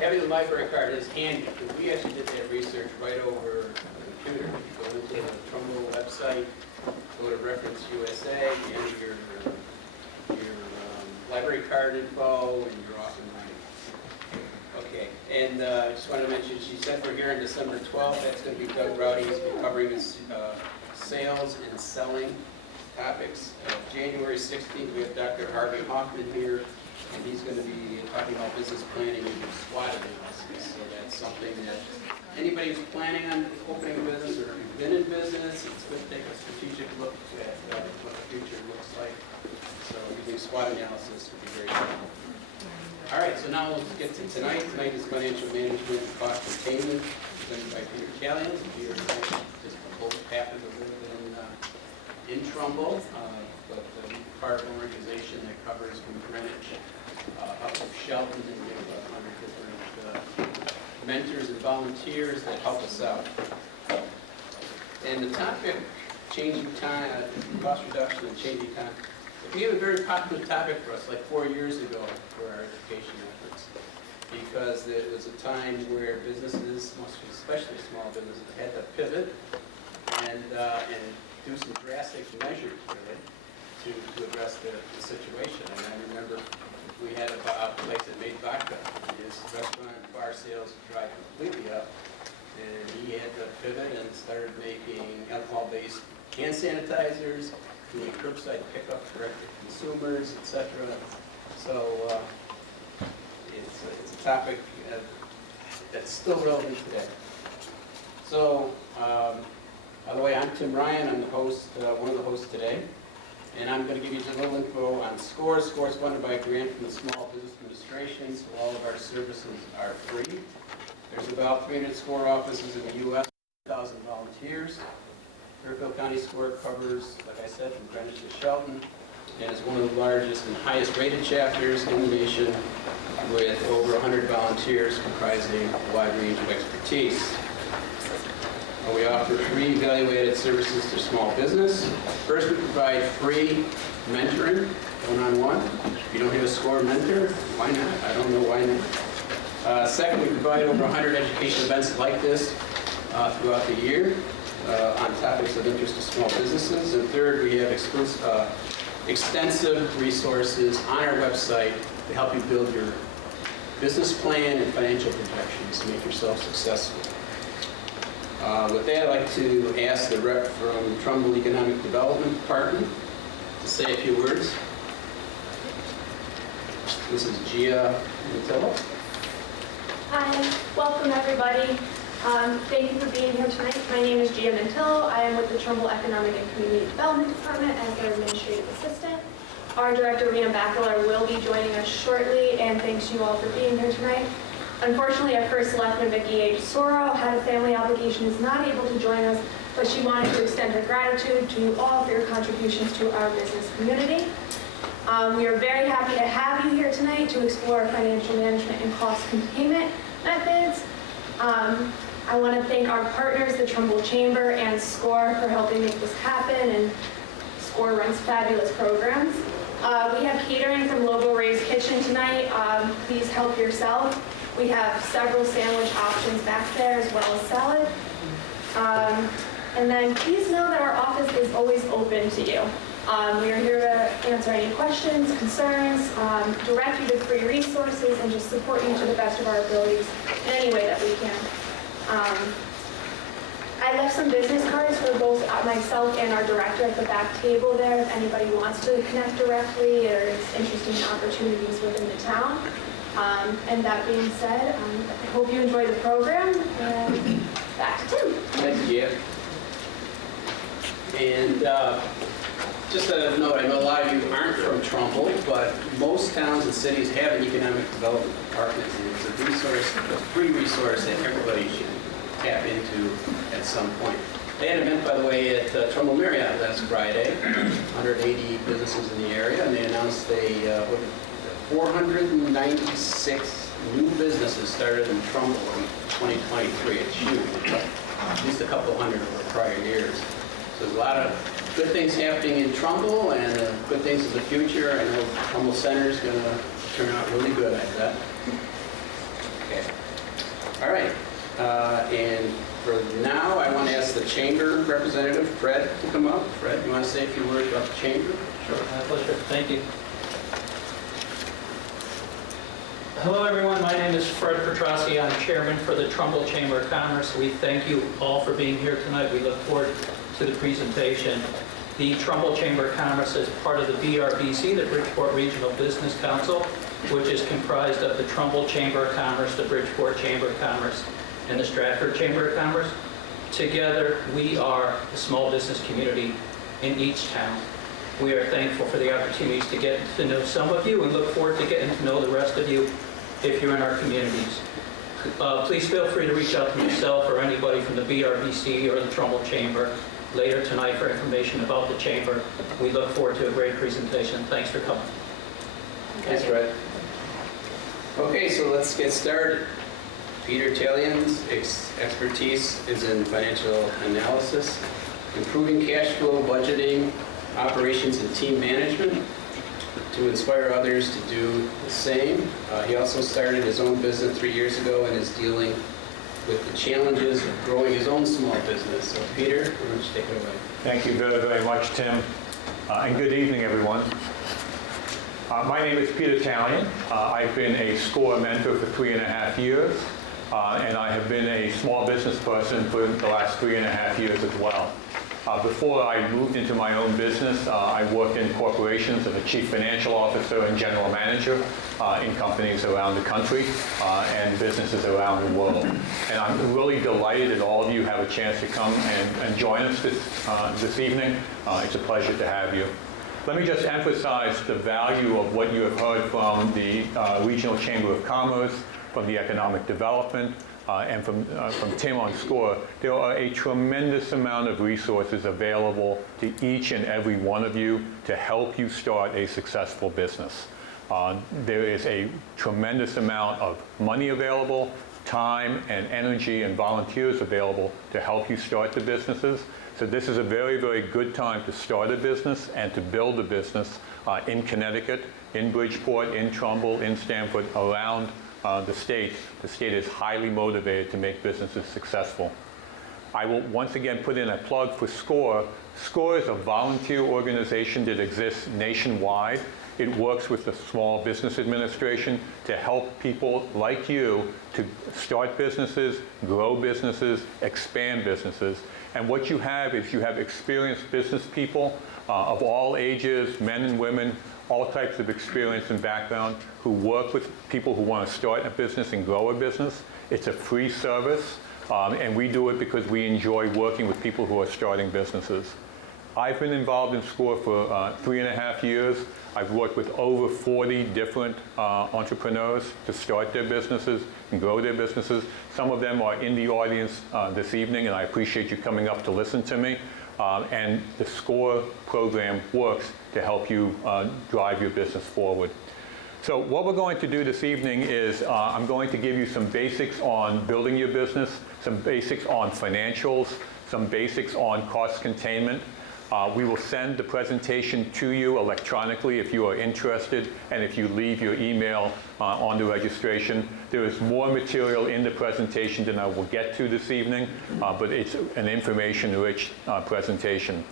Having the library card is handy, because we actually did that research right over the computer. You go into the Trumbull website, go to Reference USA, enter your library card info, and you're off and running. Okay, and I just wanted to mention, she said we're here on December 12th. That's going to be Doug Rowdy. He's going to be covering his sales and selling topics. January 16th, we have Dr. Harvey Hoffman here, and he's going to be talking about business planning and SWOT analysis. So that's something that anybody who's planning on opening a business, or if you've been in business, it's good to take a strategic look at what the future looks like. So using SWOT analysis would be very helpful. All right, so now we'll get to tonight. Tonight is financial management and cost containment, presented by Peter Callion. Peter just both happen to live in Trumbull, but we're part of an organization that covers from Greenwich up to Shelton, and we have about 100 different mentors and volunteers that help us out. And the topic, changing time, cost reduction and changing time, it became a very popular topic for us like 4 years ago for our education efforts, because it was a time where businesses, especially small businesses, had to pivot and do some drastic measures really to address the situation. And I remember we had a place that made vodka. His restaurant and bar sales dried completely up, and he had to pivot and started making alcohol-based hand sanitizers, doing curbside pickup direct to consumers, etc. So it's a topic that's still relevant today. So, by the way, I'm Tim Ryan. I'm the host, one of the hosts today, and I'm going to give you just a little info on SCORE. SCORE is funded by a grant from the Small Business Administration, so all of our services are free. There's about 300 SCORE offices in the U.S., 1,000 volunteers. Fairfield County SCORE covers, like I said, from Greenwich to Shelton, and is one of the largest and highest rated chapters in the nation, with over 100 volunteers comprising a wide range of expertise. We offer free value-added services to small business. First, we provide free mentoring, one-on-one. If you don't have a SCORE mentor, why not? I don't know why not. Second, we provide over 100 education events like this throughout the year on topics of interest to small businesses. And third, we have extensive resources on our website to help you build your business plan and financial projections to make yourself successful. With that, I'd like to ask the rep from Trumbull Economic Development Department to say a few words. This is Gia Mantillo. Hi, welcome everybody. Thank you for being here tonight. My name is Gia Mantillo. I am with the Trumbull Economic and Community Development Department as their administrative assistant. Our director, Rena Bachelor, will be joining us shortly, and thanks you all for being here tonight. Unfortunately, our first selectman, Vicki H. Soro, had a family obligation, is not able to join us, but she wanted to extend her gratitude to you all for your contributions to our business community. We are very happy to have you here tonight to explore financial management and cost containment methods. I want to thank our partners, the Trumbull Chamber and SCORE, for helping make this happen, and SCORE runs fabulous programs. We have catering from Lobo Ray's Kitchen tonight. Please help yourself. We have several sandwich options back there as well as salad. And then please know that our office is always open to you. We are here to answer any questions, concerns, direct you to free resources, and just support you to the best of our abilities in any way that we can. I left some business cards for both myself and our director at the back table there if anybody wants to connect directly or is interested in opportunities within the town. And that being said, I hope you enjoy the program, and back to Tim. Thanks, Gia. And just a note, I know a lot of you aren't from Trumbull, but most towns and cities have an economic development department, and it's a resource, a free resource that everybody should tap into at some point. They had an event, by the way, at Trumbull Marriott last Friday, 180 businesses in the area, and they announced 496 new businesses started in Trumbull in 2023. It's huge. At least a couple hundred over prior years. So there's a lot of good things happening in Trumbull and good things in the future. I know Trumbull Center is going to turn out really good, I bet. Okay. All right, and for now, I want to ask the chamber representative, Fred, to come up. Fred, you want to say a few words about the chamber? Sure, my pleasure. Thank you. Hello, everyone. My name is Fred Petrossi. I'm chairman for the Trumbull Chamber of Commerce. We thank you all for being here tonight. We look forward to the presentation. The Trumbull Chamber of Commerce is part of the BRBC, the Bridgeport Regional Business Council, which is comprised of the Trumbull Chamber of Commerce, the Bridgeport Chamber of Commerce, and the Stratford Chamber of Commerce. Together, we are the small business community in each town. We are thankful for the opportunities to get to know some of you and look forward to getting to know the rest of you if you're in our communities. Please feel free to reach out to myself or anybody from the BRBC or the Trumbull Chamber later tonight for information about the chamber. We look forward to a great presentation. Thanks for coming. Thanks, Fred. Okay, so let's get started. Peter Talian's expertise is in financial analysis, improving cash flow, budgeting, operations, and team management to inspire others to do the same. He also started his own business 3 years ago and is dealing with the challenges of growing his own small business. So Peter, why don't you take it away? Thank you very, very much, Tim. And good evening, everyone. My name is Peter Talian. I've been a SCORE mentor for 3.5 years, and I have been a small business person for the last 3.5 years as well. Before I moved into my own business, I worked in corporations as a chief financial officer and general manager in companies around the country and businesses around the world. And I'm really delighted that all of you have a chance to come and join us this evening. It's a pleasure to have you. Let me just emphasize the value of what you have heard from the Regional Chamber of Commerce, from the Economic Development, and from Tim on SCORE. There are a tremendous amount of resources available to each and every one of you to help you start a successful business. There is a tremendous amount of money available, time and energy and volunteers available to help you start the businesses. So this is a very, very good time to start a business and to build a business in Connecticut, in Bridgeport, in Trumbull, in Stamford, around the state. The state is highly motivated to make businesses successful. I will once again put in a plug for SCORE. SCORE is a volunteer organization that exists nationwide. It works with the Small Business Administration to help people like you to start businesses, grow businesses, expand businesses. And what you have is you have experienced business people of all ages, men and women, all types of experience and background, who work with people who want to start a business and grow a business. It's a free service, and we do it because we enjoy working with people who are starting businesses. I've been involved in SCORE for 3.5 years. I've worked with over 40 different entrepreneurs to start their businesses and grow their businesses. Some of them are in the audience this evening, and I appreciate you coming up to listen to me. And the SCORE program works to help you drive your business forward. So what we're going to do this evening is I'm going to give you some basics on building your business, some basics on financials, some basics on cost containment. We will send the presentation to you electronically if you are interested, and if you leave your email on the registration. There is more material in the presentation than I will get to this evening, but it's an information-rich presentation.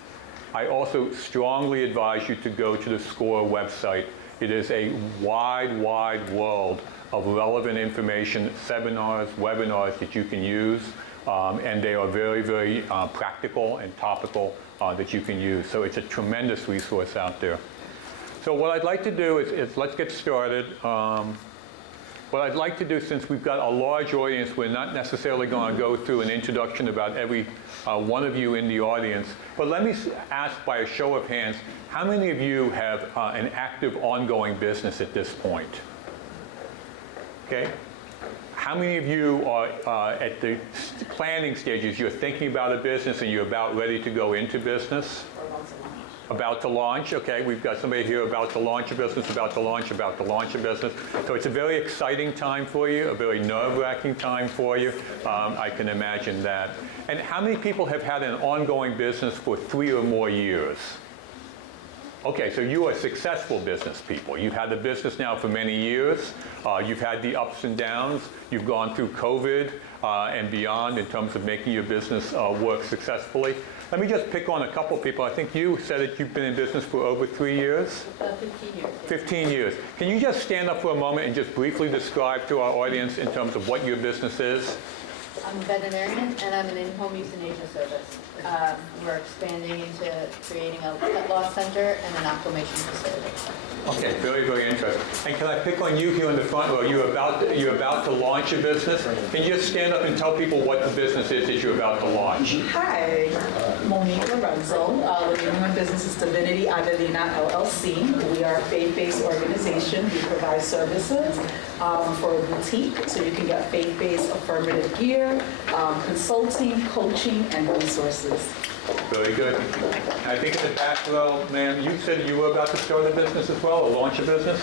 I also strongly advise you to go to the SCORE website. It is a wide, wide world of relevant information, seminars, webinars that you can use, and they are very, very practical and topical that you can use. So it's a tremendous resource out there. So what I'd like to do is let's get started. What I'd like to do, since we've got a large audience, we're not necessarily going to go through an introduction about every one of you in the audience, but let me ask by a show of hands, how many of you have an active ongoing business at this point? Okay. How many of you are at the planning stages? You're thinking about a business and you're about ready to go into business? About to launch. Okay, we've got somebody here about to launch a business, about to launch a business. So it's a very exciting time for you, a very nerve-wracking time for you. I can imagine that. And how many people have had an ongoing business for 3 or more years? Okay, so you are successful business people. You've had the business now for many years. You've had the ups and downs. You've gone through COVID and beyond in terms of making your business work successfully. Let me just pick on a couple people. I think you said that you've been in business for over 3 years? 15 years. 15 years. Can you just stand up for a moment and just briefly describe to our audience in terms of what your business is? I'm a veterinarian and I'm an in-home euthanasia service. We're expanding into creating a pet loss center and an aquamation facility. Okay, very, very interesting. And can I pick on you here in the front row? You're about to launch a business. Can you just stand up and tell people what the business is that you're about to launch? Hi, Monique Lorenzo. The name of my business is Divinity Adelina LLC. We are a faith-based organization. We provide services for a boutique, so you can get faith-based affirmative gear, consulting, coaching, and resources. Very good. And I think in the back row, ma'am, you said you were about to start a business as well, or launch a business?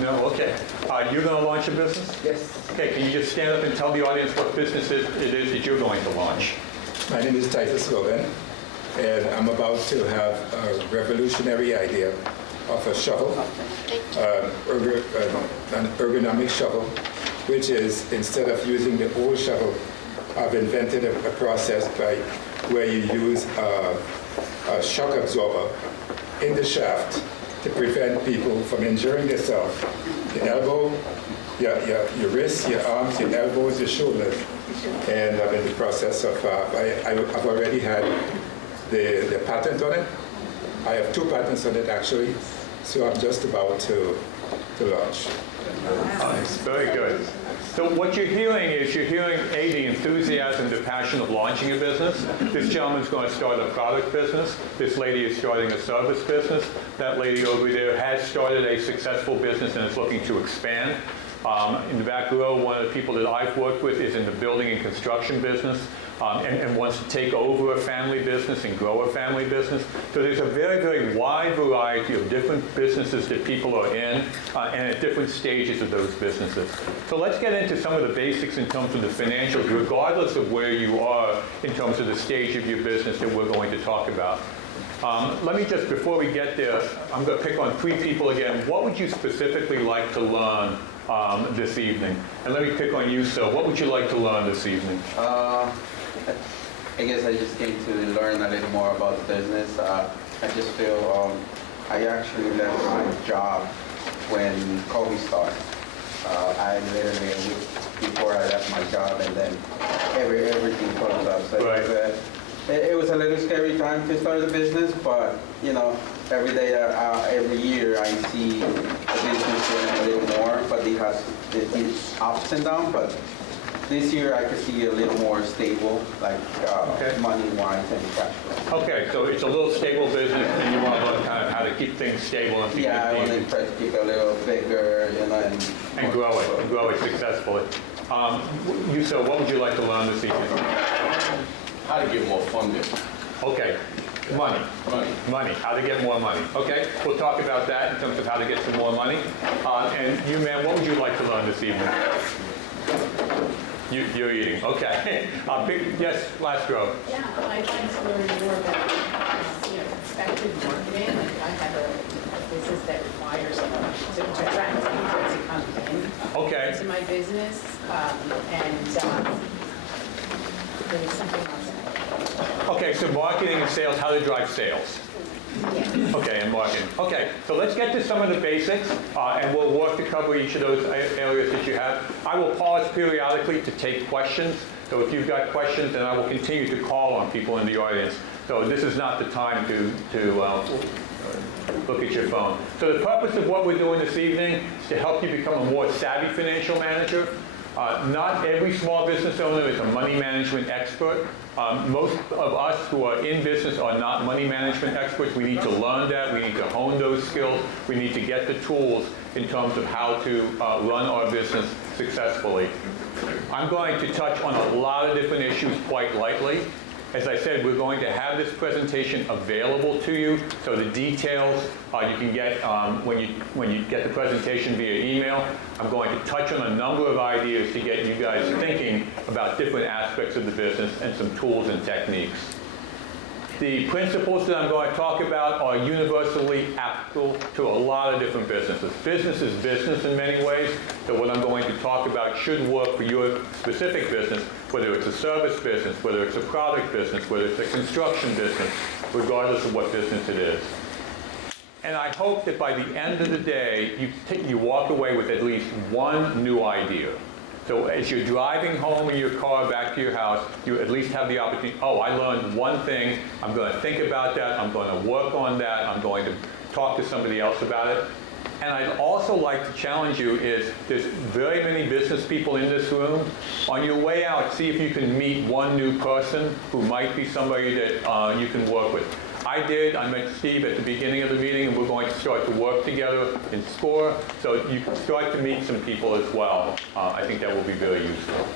No. No? Okay. You're going to launch a business? Yes. Okay, can you just stand up and tell the audience what business it is that you're going to launch? My name is Titus Logan, and I'm about to have a revolutionary idea of a shovel, an ergonomic shovel, which is, instead of using the old shovel, I've invented a process where you use a shock absorber in the shaft to prevent people from injuring themselves. Your elbow, your wrists, your arms, your elbows, your shoulders. And I'm in the process of, I've already had the patent on it. I have 2 patents on it actually, so I'm just about to launch. Very good. So what you're hearing is the enthusiasm, the passion of launching a business. This gentleman's going to start a product business. This lady is starting a service business. That lady over there has started a successful business and is looking to expand. In the back row, one of the people that I've worked with is in the building and construction business and wants to take over a family business and grow a family business. So there's a very, very wide variety of different businesses that people are in and at different stages of those businesses. So let's get into some of the basics in terms of the financials, regardless of where you are in terms of the stage of your business that we're going to talk about. Let me just, before we get there, I'm going to pick on 3 people again. What would you specifically like to learn this evening? And let me pick on you, Sir. What would you like to learn this evening? I guess I just came to learn a little more about the business. I just feel I actually left my job when COVID started. I literally, a week before I left my job, and then everything closed up. So Right. it was a little scary time to start the business, but you know, every day, every year, I see the business doing a little more, but it has its ups and downs. But this year, I could see a little more stable, like money-wise and cash flow. Okay, so it's a little stable business, and you want to learn kind of how to keep things stable and keep Yeah, I it want to try to keep it a little bigger, you know, and grow it successfully. You, Sir, what would you like to learn this evening? How to get more funding. Okay, money. Money, how to get more money. Okay, we'll talk about that in terms of how to get some more money. And you, ma'am, what would you like to learn this evening? You're eating, okay. Yes, last row. Yeah, I'd like to learn more about, effective marketing. Like I have a business that requires to attract people to come in to my business, and there's something else. Okay, so marketing and sales, how to drive sales. Yeah. Okay, and marketing. Okay, so let's get to some of the basics, and we'll work to cover each of those areas that you have. I will pause periodically to take questions. So if you've got questions, then I will continue to call on people in the audience. So this is not the time to look at your phone. So the purpose of what we're doing this evening is to help you become a more savvy financial manager. Not every small business owner is a money management expert. Most of us who are in business are not money management experts. We need to learn that. We need to hone those skills. We need to get the tools in terms of how to run our business successfully. I'm going to touch on a lot of different issues quite lightly. As I said, we're going to have this presentation available to you, so the details you can get when you get the presentation via email. I'm going to touch on a number of ideas to get you guys thinking about different aspects of the business and some tools and techniques. The principles that I'm going to talk about are universally applicable to a lot of different businesses. Business is business in many ways, so what I'm going to talk about should work for your specific business, whether it's a service business, whether it's a product business, whether it's a construction business, regardless of what business it is. And I hope that by the end of the day, you walk away with at least one new idea. So as you're driving home in your car back to your house, you at least have the opportunity, oh, I learned one thing, I'm going to think about that, I'm going to work on that, I'm going to talk to somebody else about it. And I'd also like to challenge you is, there's very many business people in this room. On your way out, see if you can meet one new person who might be somebody that you can work with. I did. I met Steve at the beginning of the meeting, and we're going to start to work together in SCORE, so you can start to meet some people as well. I think that will be very useful.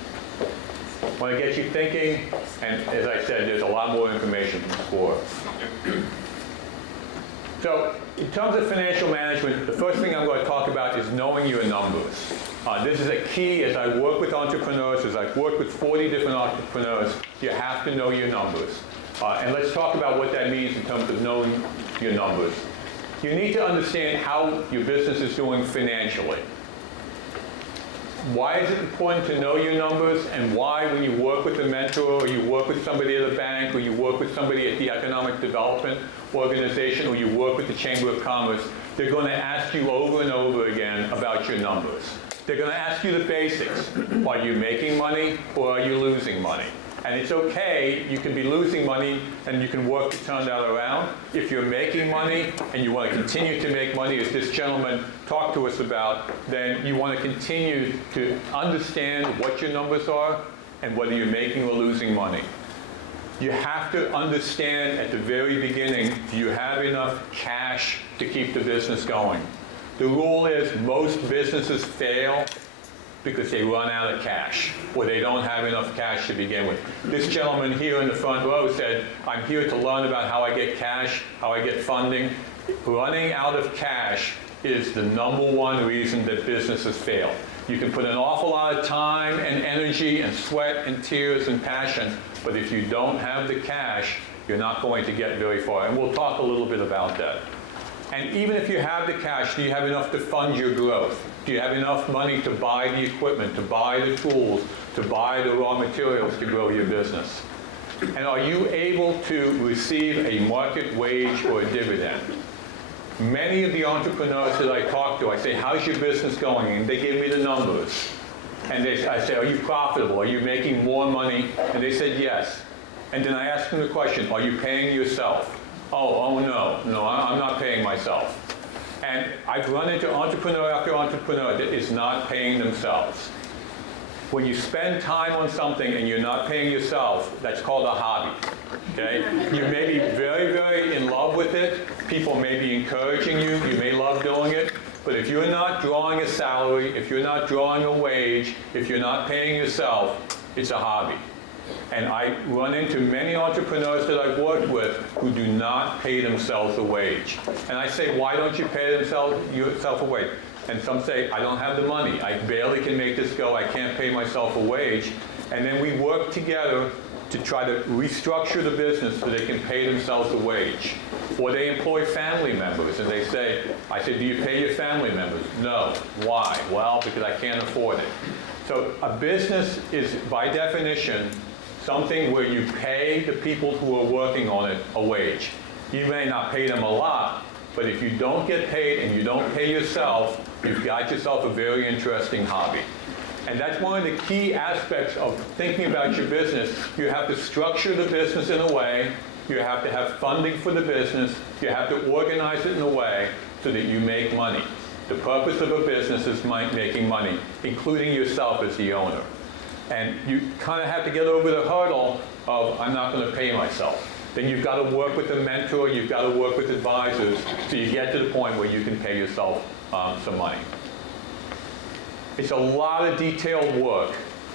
I want to get you thinking, and as I said, there's a lot more information from SCORE. So in terms of financial management, the first thing I'm going to talk about is knowing your numbers. This is a key. As I work with entrepreneurs, as I've worked with 40 different entrepreneurs, you have to know your numbers. And let's talk about what that means in terms of knowing your numbers. You need to understand how your business is doing financially. Why is it important to know your numbers, and why, when you work with a mentor, or you work with somebody at a bank, or you work with somebody at the Economic Development Organization, or you work with the Chamber of Commerce, they're going to ask you over and over again about your numbers. They're going to ask you the basics. Are you making money, or are you losing money? And it's okay, you can be losing money and you can work to turn that around. If you're making money and you want to continue to make money, as this gentleman talked to us about, then you want to continue to understand what your numbers are and whether you're making or losing money. You have to understand at the very beginning, do you have enough cash to keep the business going? The rule is most businesses fail because they run out of cash, or they don't have enough cash to begin with. This gentleman here in the front row said, I'm here to learn about how I get cash, how I get funding. Running out of cash is the #1 reason that businesses fail. You can put an awful lot of time and energy and sweat and tears and passion, but if you don't have the cash, you're not going to get very far. And we'll talk a little bit about that. And even if you have the cash, do you have enough to fund your growth? Do you have enough money to buy the equipment, to buy the tools, to buy the raw materials to grow your business? And are you able to receive a market wage or a dividend? Many of the entrepreneurs that I talk to, I say, how's your business going? And they give me the numbers. And I say, are you profitable? Are you making more money? And they said, yes. And then I ask them the question, are you paying yourself? Oh no, I'm not paying myself. And I've run into entrepreneur after entrepreneur that is not paying themselves. When you spend time on something and you're not paying yourself, that's called a hobby, okay? You may be very, very in love with it. People may be encouraging you. You may love doing it. But if you're not drawing a salary, if you're not drawing a wage, if you're not paying yourself, it's a hobby. And I run into many entrepreneurs that I've worked with who do not pay themselves a wage. And I say, why don't you pay yourself a wage? And some say, I don't have the money. I barely can make this go. I can't pay myself a wage. And then we work together to try to restructure the business so they can pay themselves a wage. Or they employ family members, and they say, I said, do you pay your family members? No. Why? Well, because I can't afford it. So a business is, by definition, something where you pay the people who are working on it a wage. You may not pay them a lot, but if you don't get paid and you don't pay yourself, you've got yourself a very interesting hobby. And that's one of the key aspects of thinking about your business. You have to structure the business in a way, you have to have funding for the business, you have to organize it in a way so that you make money. The purpose of a business is making money, including yourself as the owner. And you kind of have to get over the hurdle of, I'm not going to pay myself. Then you've got to work with a mentor, you've got to work with advisors, so you get to the point where you can pay yourself some money. It's a lot of detailed work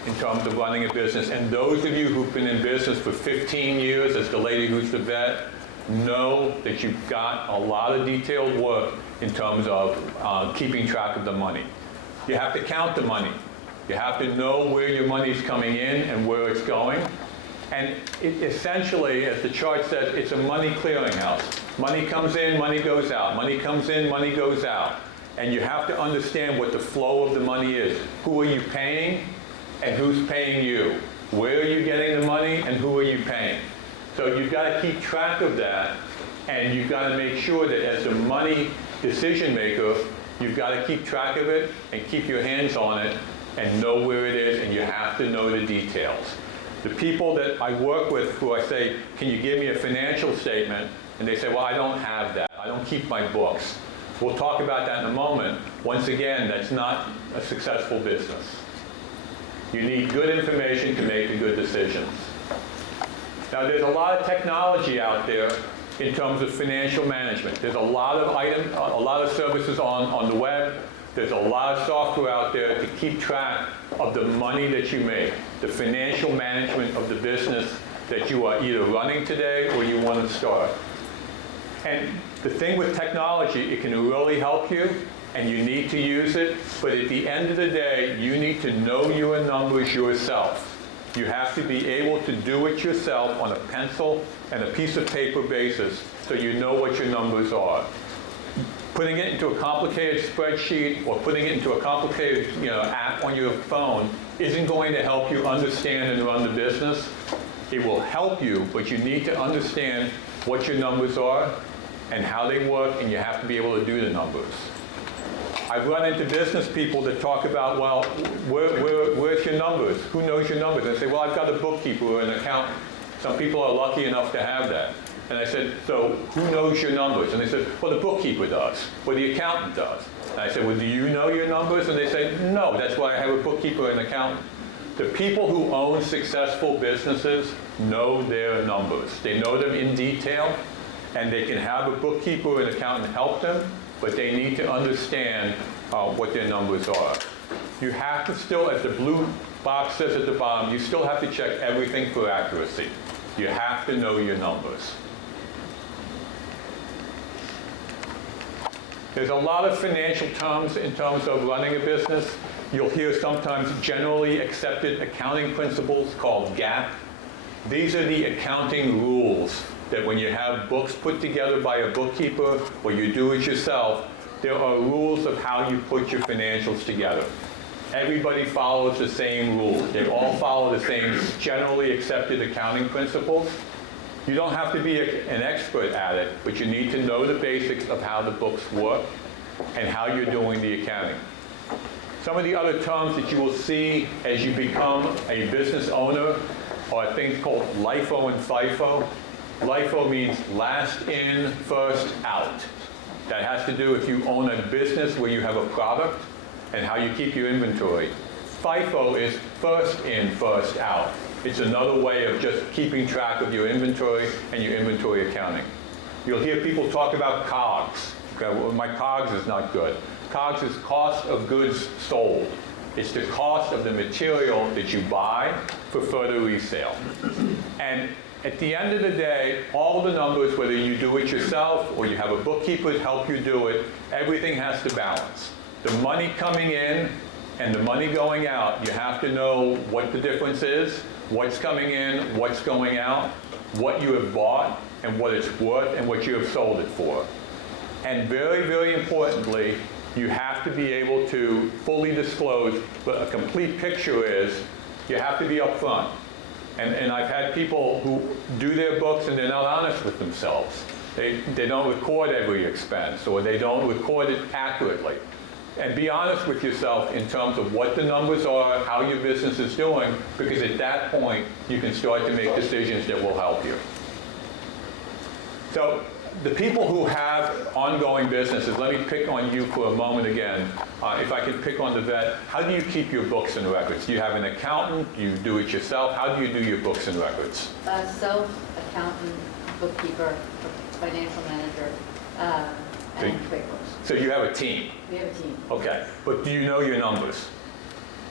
in terms of running a business, and those of you who've been in business for 15 years, as the lady who's the vet, know that you've got a lot of detailed work in terms of keeping track of the money. You have to count the money. You have to know where your money's coming in and where it's going. And essentially, as the chart says, it's a money clearinghouse. Money comes in, money goes out. Money comes in, money goes out. And you have to understand what the flow of the money is. Who are you paying and who's paying you? Where are you getting the money and who are you paying? So you've got to keep track of that, and you've got to make sure that as a money decision maker, you've got to keep track of it and keep your hands on it and know where it is, and you have to know the details. The people that I work with who I say, can you give me a financial statement? And they say, well, I don't have that. I don't keep my books. We'll talk about that in a moment. Once again, that's not a successful business. You need good information to make the good decisions. Now, there's a lot of technology out there in terms of financial management. There's a lot of services on the web. There's a lot of software out there to keep track of the money that you make, the financial management of the business that you are either running today or you want to start. And the thing with technology, it can really help you, and you need to use it, but at the end of the day, you need to know your numbers yourself. You have to be able to do it yourself on a pencil and a piece of paper basis so you know what your numbers are. Putting it into a complicated spreadsheet or putting it into a complicated app on your phone isn't going to help you understand and run the business. It will help you, but you need to understand what your numbers are and how they work, and you have to be able to do the numbers. I've run into business people that talk about, well, where's your numbers? Who knows your numbers? And I say, well, I've got a bookkeeper or an accountant. Some people are lucky enough to have that. And I said, so who knows your numbers? And they said, well, the bookkeeper does, or the accountant does. And I said, well, do you know your numbers? And they say, no, that's why I have a bookkeeper and an accountant. The people who own successful businesses know their numbers. They know them in detail, and they can have a bookkeeper or an accountant help them, but they need to understand what their numbers are. You have to still, as the blue box says at the bottom, you still have to check everything for accuracy. You have to know your numbers. There's a lot of financial terms in terms of running a business. You'll hear sometimes generally accepted accounting principles called GAAP. These are the accounting rules that when you have books put together by a bookkeeper or you do it yourself, there are rules of how you put your financials together. Everybody follows the same rules. They all follow the same generally accepted accounting principles. You don't have to be an expert at it, but you need to know the basics of how the books work and how you're doing the accounting. Some of the other terms that you will see as you become a business owner are things called LIFO and FIFO. LIFO means last in, first out. That has to do if you own a business where you have a product and how you keep your inventory. FIFO is first in, first out. It's another way of just keeping track of your inventory and your inventory accounting. You'll hear people talk about COGS. Okay, well, my COGS is not good. COGS is cost of goods sold. It's the cost of the material that you buy for further resale. And at the end of the day, all the numbers, whether you do it yourself or you have a bookkeeper to help you do it, everything has to balance. The money coming in and the money going out, you have to know what the difference is, what's coming in, what's going out, what you have bought and what it's worth and what you have sold it for. And very, very importantly, you have to be able to fully disclose what a complete picture is. You have to be upfront. And I've had people who do their books and they're not honest with themselves. They don't record every expense or they don't record it accurately. And be honest with yourself in terms of what the numbers are, how your business is doing, because at that point, you can start to make decisions that will help you. So the people who have ongoing businesses, let me pick on you for a moment again. If I could pick on the vet, how do you keep your books and records? Do you have an accountant? Do you do it yourself? How do you do your books and records? Self-accountant, bookkeeper, financial manager, and QuickBooks. So you have a team? We have a team. Okay. But do you know your numbers?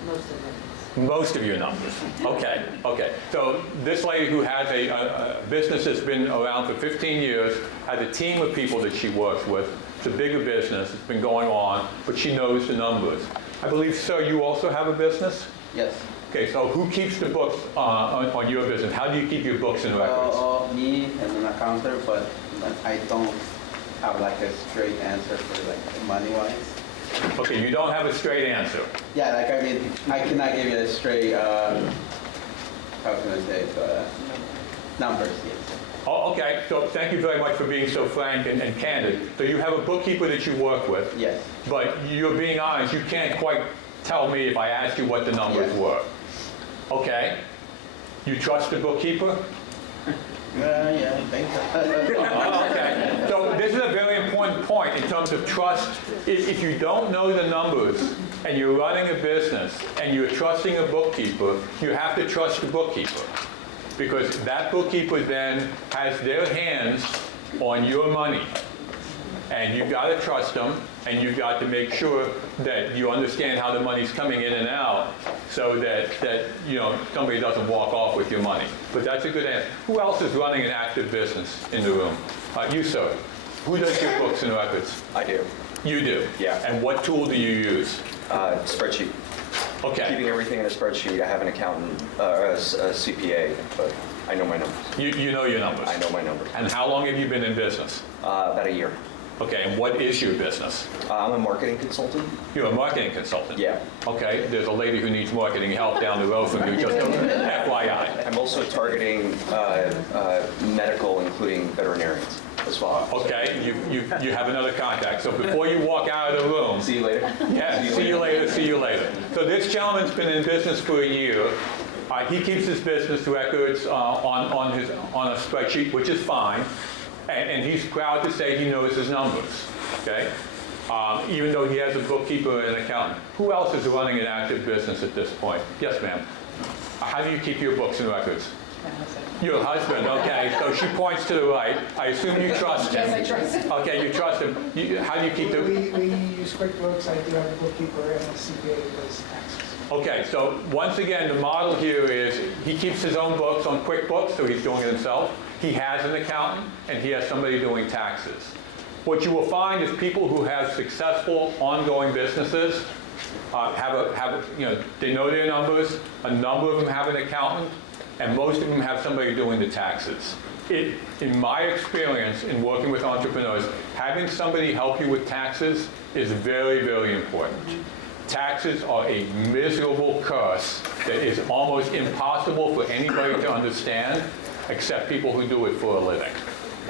Most of them. Most of your numbers. Okay, okay. So this lady who has a business that's been around for 15 years, has a team of people that she works with. It's a bigger business. It's been going on, but she knows the numbers. I believe, sir, you also have a business? Yes. Okay, so who keeps the books on your business? How do you keep your books and records? Me and an accountant, but I don't have like a straight answer for like money-wise. Okay, you don't have a straight answer. Yeah, like I mean, I cannot give you a straight, how can I say it, numbers, yes. Oh, okay, so thank you very much for being so frank and candid. So you have a bookkeeper that you work with, Yes. but you're being honest, you can't quite tell me if I asked you what the numbers Yes. were. Okay, you trust the bookkeeper? Yeah, I think so. Oh, okay. So this is a very important point in terms of trust. If you don't know the numbers and you're running a business and you're trusting a bookkeeper, you have to trust the bookkeeper. Because that bookkeeper then has their hands on your money. And you've got to trust them, and you've got to make sure that you understand how the money's coming in and out so that somebody doesn't walk off with your money. But that's a good answer. Who else is running an active business in the room? You, sir. Who does your books and records? I do. You do? Yeah. And what tool do you use? Spreadsheet. Okay. Keeping everything in a spreadsheet. I have an accountant, a CPA, but I know my numbers. You know your numbers? I know my numbers. And how long have you been in business? About a year. Okay, and what is your business? I'm a marketing consultant. You're a marketing consultant? Yeah. Okay, there's a lady who needs marketing help down the road from you, just FYI. I'm also targeting medical, including veterinarians as well. Okay, you have another contact. So before you walk out of the room... See you later. Yeah, see you later, see you later. So this gentleman's been in business for a year. He keeps his business records on a spreadsheet, which is fine. And he's proud to say he knows his numbers, okay? Even though he has a bookkeeper and an accountant. Who else is running an active business at this point? Yes, ma'am. How do you keep your books and records? Your husband, okay. So she points to the right. I assume you trust him. Yes, I trust him. Okay, you trust him. How do you keep the... We use QuickBooks. I do have a bookkeeper and a CPA that does taxes. Okay, so once again, the model here is he keeps his own books on QuickBooks, so he's doing it himself. He has an accountant, and he has somebody doing taxes. What you will find is people who have successful ongoing businesses they know their numbers. A number of them have an accountant, and most of them have somebody doing the taxes. In my experience in working with entrepreneurs, having somebody help you with taxes is very, very important. Taxes are a miserable curse that is almost impossible for anybody to understand except people who do it for a living.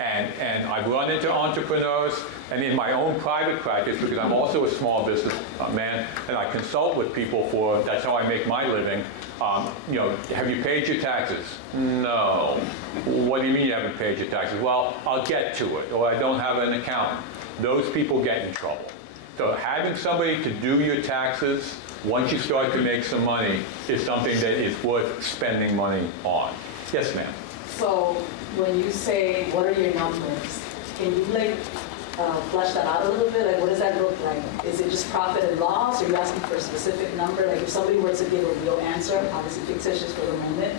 And I've run into entrepreneurs, and in my own private practice, because I'm also a small business man, and I consult with people that's how I make my living. Have you paid your taxes? No. What do you mean you haven't paid your taxes? Well, I'll get to it, or I don't have an accountant. Those people get in trouble. So having somebody to do your taxes, once you start to make some money, is something that is worth spending money on. Yes, ma'am. So when you say, what are your numbers, can you flesh that out a little bit? Like, what does that look like? Is it just profit and loss? Or are you asking for a specific number? Like, if somebody were to give a real answer, obviously fictitious for the moment,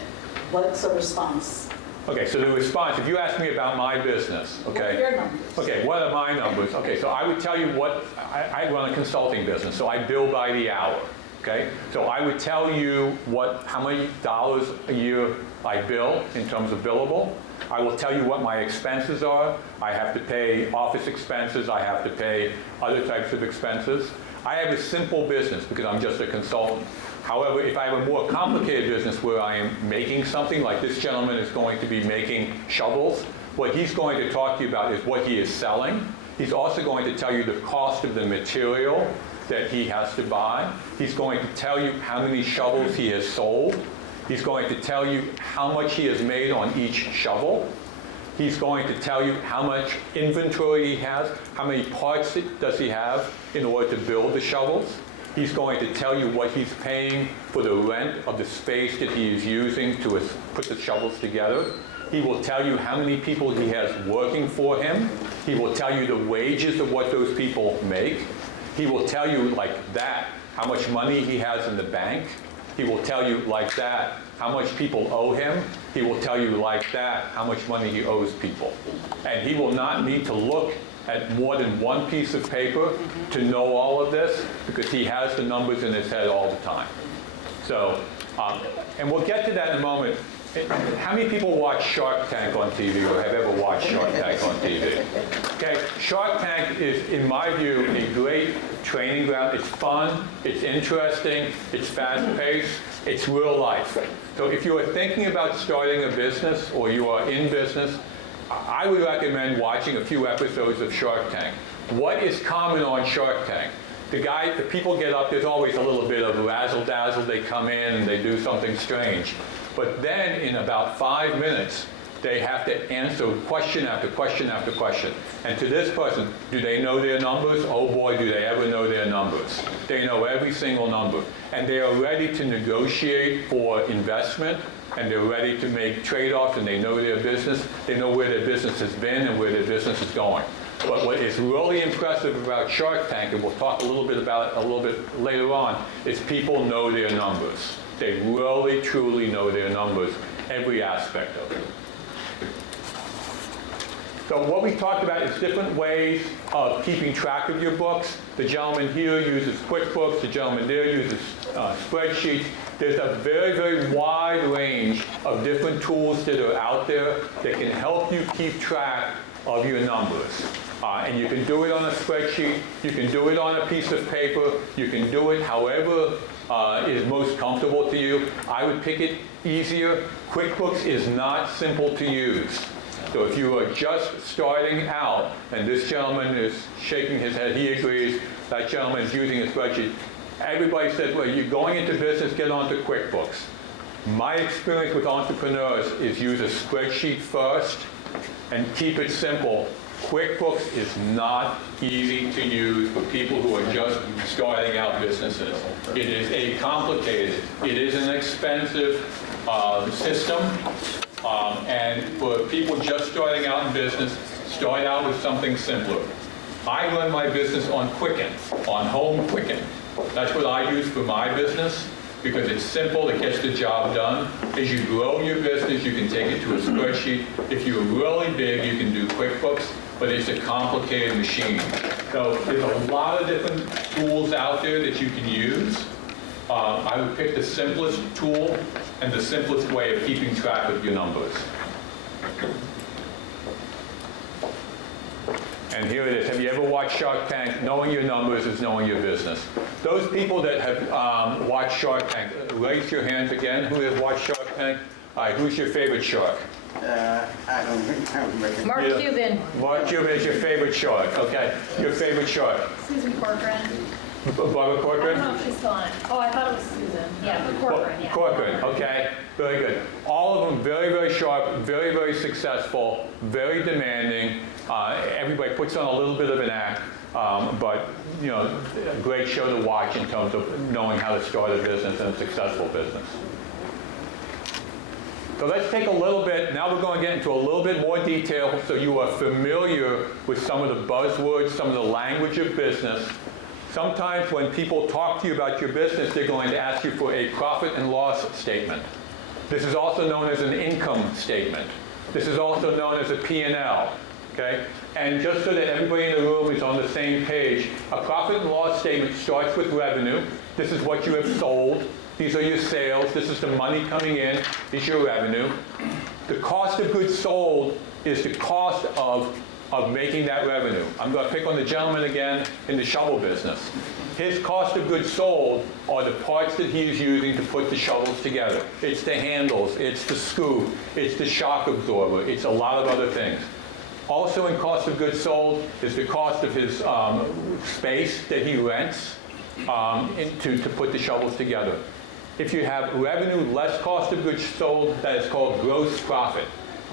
what's the response? Okay, so the response, if you ask me about my business, okay? What are your numbers? Okay, what are my numbers? Okay, so I would tell you I run a consulting business, so I bill by the hour, okay? So I would tell you how many dollars a year I bill in terms of billable. I will tell you what my expenses are. I have to pay office expenses. I have to pay other types of expenses. I have a simple business because I'm just a consultant. However, if I have a more complicated business where I am making something, like this gentleman is going to be making shovels, what he's going to talk to you about is what he is selling. He's also going to tell you the cost of the material that he has to buy. He's going to tell you how many shovels he has sold. He's going to tell you how much he has made on each shovel. He's going to tell you how much inventory he has, how many parts does he have in order to build the shovels. He's going to tell you what he's paying for the rent of the space that he is using to put the shovels together. He will tell you how many people he has working for him. He will tell you the wages of what those people make. He will tell you like that how much money he has in the bank. He will tell you like that how much people owe him. He will tell you like that how much money he owes people. And he will not need to look at more than one piece of paper to know all of this because he has the numbers in his head all the time. So And we'll get to that in a moment. How many people watch Shark Tank on TV or have ever watched Shark Tank on TV? Okay, Shark Tank is, in my view, a great training ground. It's fun, it's interesting, it's fast-paced, it's real life. So if you are thinking about starting a business or you are in business, I would recommend watching a few episodes of Shark Tank. What is common on Shark Tank? The people get up, there's always a little bit of razzle-dazzle. They come in and they do something strange. But then in about 5 minutes, they have to answer question after question after question. And to this person, do they know their numbers? Oh boy, do they ever know their numbers. They know every single number. And they are ready to negotiate for investment, and they're ready to make trade-offs, and they know their business. They know where their business has been and where their business is going. But what is really impressive about Shark Tank, and we'll talk a little bit about it a little bit later on, is people know their numbers. They really, truly know their numbers, every aspect of it. So what we talked about is different ways of keeping track of your books. The gentleman here uses QuickBooks. The gentleman there uses spreadsheets. There's a very, very wide range of different tools that are out there that can help you keep track of your numbers. And you can do it on a spreadsheet. You can do it on a piece of paper. You can do it however is most comfortable to you. I would pick it easier. QuickBooks is not simple to use. So if you are just starting out, and this gentleman is shaking his head, he agrees, that gentleman is using a spreadsheet. Everybody says, well, you're going into business, get onto QuickBooks. My experience with entrepreneurs is use a spreadsheet first and keep it simple. QuickBooks is not easy to use for people who are just starting out businesses. It is a complicated, it is an expensive system. And for people just starting out in business, start out with something simpler. I run my business on Quicken, on Home Quicken. That's what I use for my business because it's simple, it gets the job done. As you grow your business, you can take it to a spreadsheet. If you're really big, you can do QuickBooks, but it's a complicated machine. So there's a lot of different tools out there that you can use. I would pick the simplest tool and the simplest way of keeping track of your numbers. And here it is. Have you ever watched Shark Tank? Knowing your numbers is knowing your business. Those people that have watched Shark Tank, raise your hands again. Who has watched Shark Tank? All right, who's your favorite shark? I don't remember. Mark Cuban. Mark Cuban is your favorite shark. Okay, your favorite shark. Susan Corcoran. Barbara Corcoran? I don't know if she's still on. Oh, I thought it was Susan. Yeah, but Corcoran, yeah. Corcoran, okay, very good. All of them very, very sharp, very, very successful, very demanding. Everybody puts on a little bit of an act, but you know, a great show to watch in terms of knowing how to start a business and a successful business. So let's take a little bit, now we're going to get into a little bit more detail so you are familiar with some of the buzzwords, some of the language of business. Sometimes when people talk to you about your business, they're going to ask you for a profit and loss statement. This is also known as an income statement. This is also known as a P&L, okay? And just so that everybody in the room is on the same page, a profit and loss statement starts with revenue. This is what you have sold. These are your sales. This is the money coming in. This is your revenue. The cost of goods sold is the cost of making that revenue. I'm going to pick on the gentleman again in the shovel business. His cost of goods sold are the parts that he is using to put the shovels together. It's the handles, it's the scoop, it's the shock absorber, it's a lot of other things. Also in cost of goods sold is the cost of his space that he rents to put the shovels together. If you have revenue less cost of goods sold, that is called gross profit.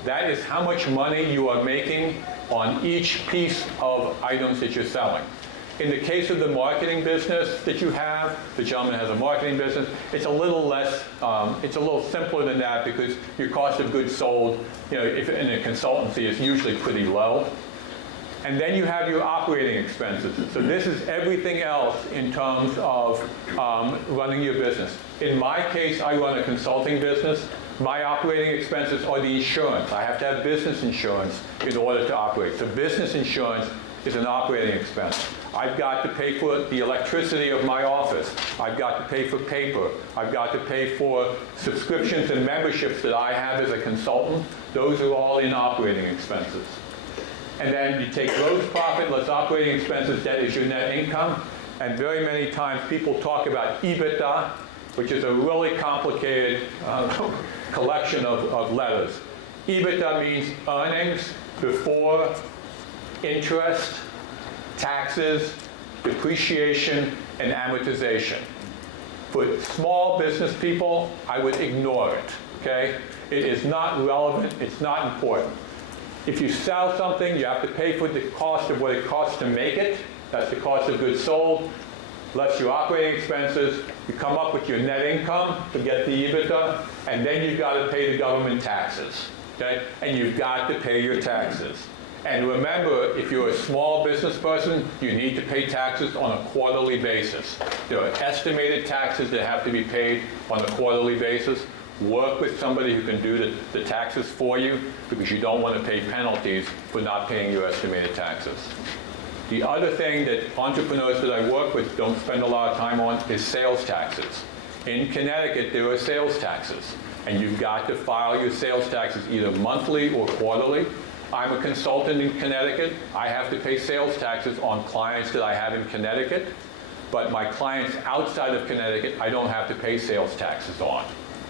That is how much money you are making on each piece of items that you're selling. In the case of the marketing business that you have, the gentleman has a marketing business, it's a little less, it's a little simpler than that because your cost of goods sold, you know, if in a consultancy is usually pretty low. And then you have your operating expenses. So this is everything else in terms of running your business. In my case, I run a consulting business. My operating expenses are the insurance. I have to have business insurance in order to operate. So business insurance is an operating expense. I've got to pay for the electricity of my office. I've got to pay for paper. I've got to pay for subscriptions and memberships that I have as a consultant. Those are all in operating expenses. And then you take gross profit less operating expenses, that is your net income. And very many times people talk about EBITDA, which is a really complicated collection of letters. EBITDA means earnings before interest, taxes, depreciation, and amortization. For small business people, I would ignore it, okay? It is not relevant, it's not important. If you sell something, you have to pay for the cost of what it costs to make it. That's the cost of goods sold, less your operating expenses. You come up with your net income to get the EBITDA, and then you've got to pay the government taxes, okay? And you've got to pay your taxes. And remember, if you're a small business person, you need to pay taxes on a quarterly basis. There are estimated taxes that have to be paid on a quarterly basis. Work with somebody who can do the taxes for you, because you don't want to pay penalties for not paying your estimated taxes. The other thing that entrepreneurs that I work with don't spend a lot of time on is sales taxes. In Connecticut, there are sales taxes, and you've got to file your sales taxes either monthly or quarterly. I'm a consultant in Connecticut. I have to pay sales taxes on clients that I have in Connecticut, but my clients outside of Connecticut, I don't have to pay sales taxes on.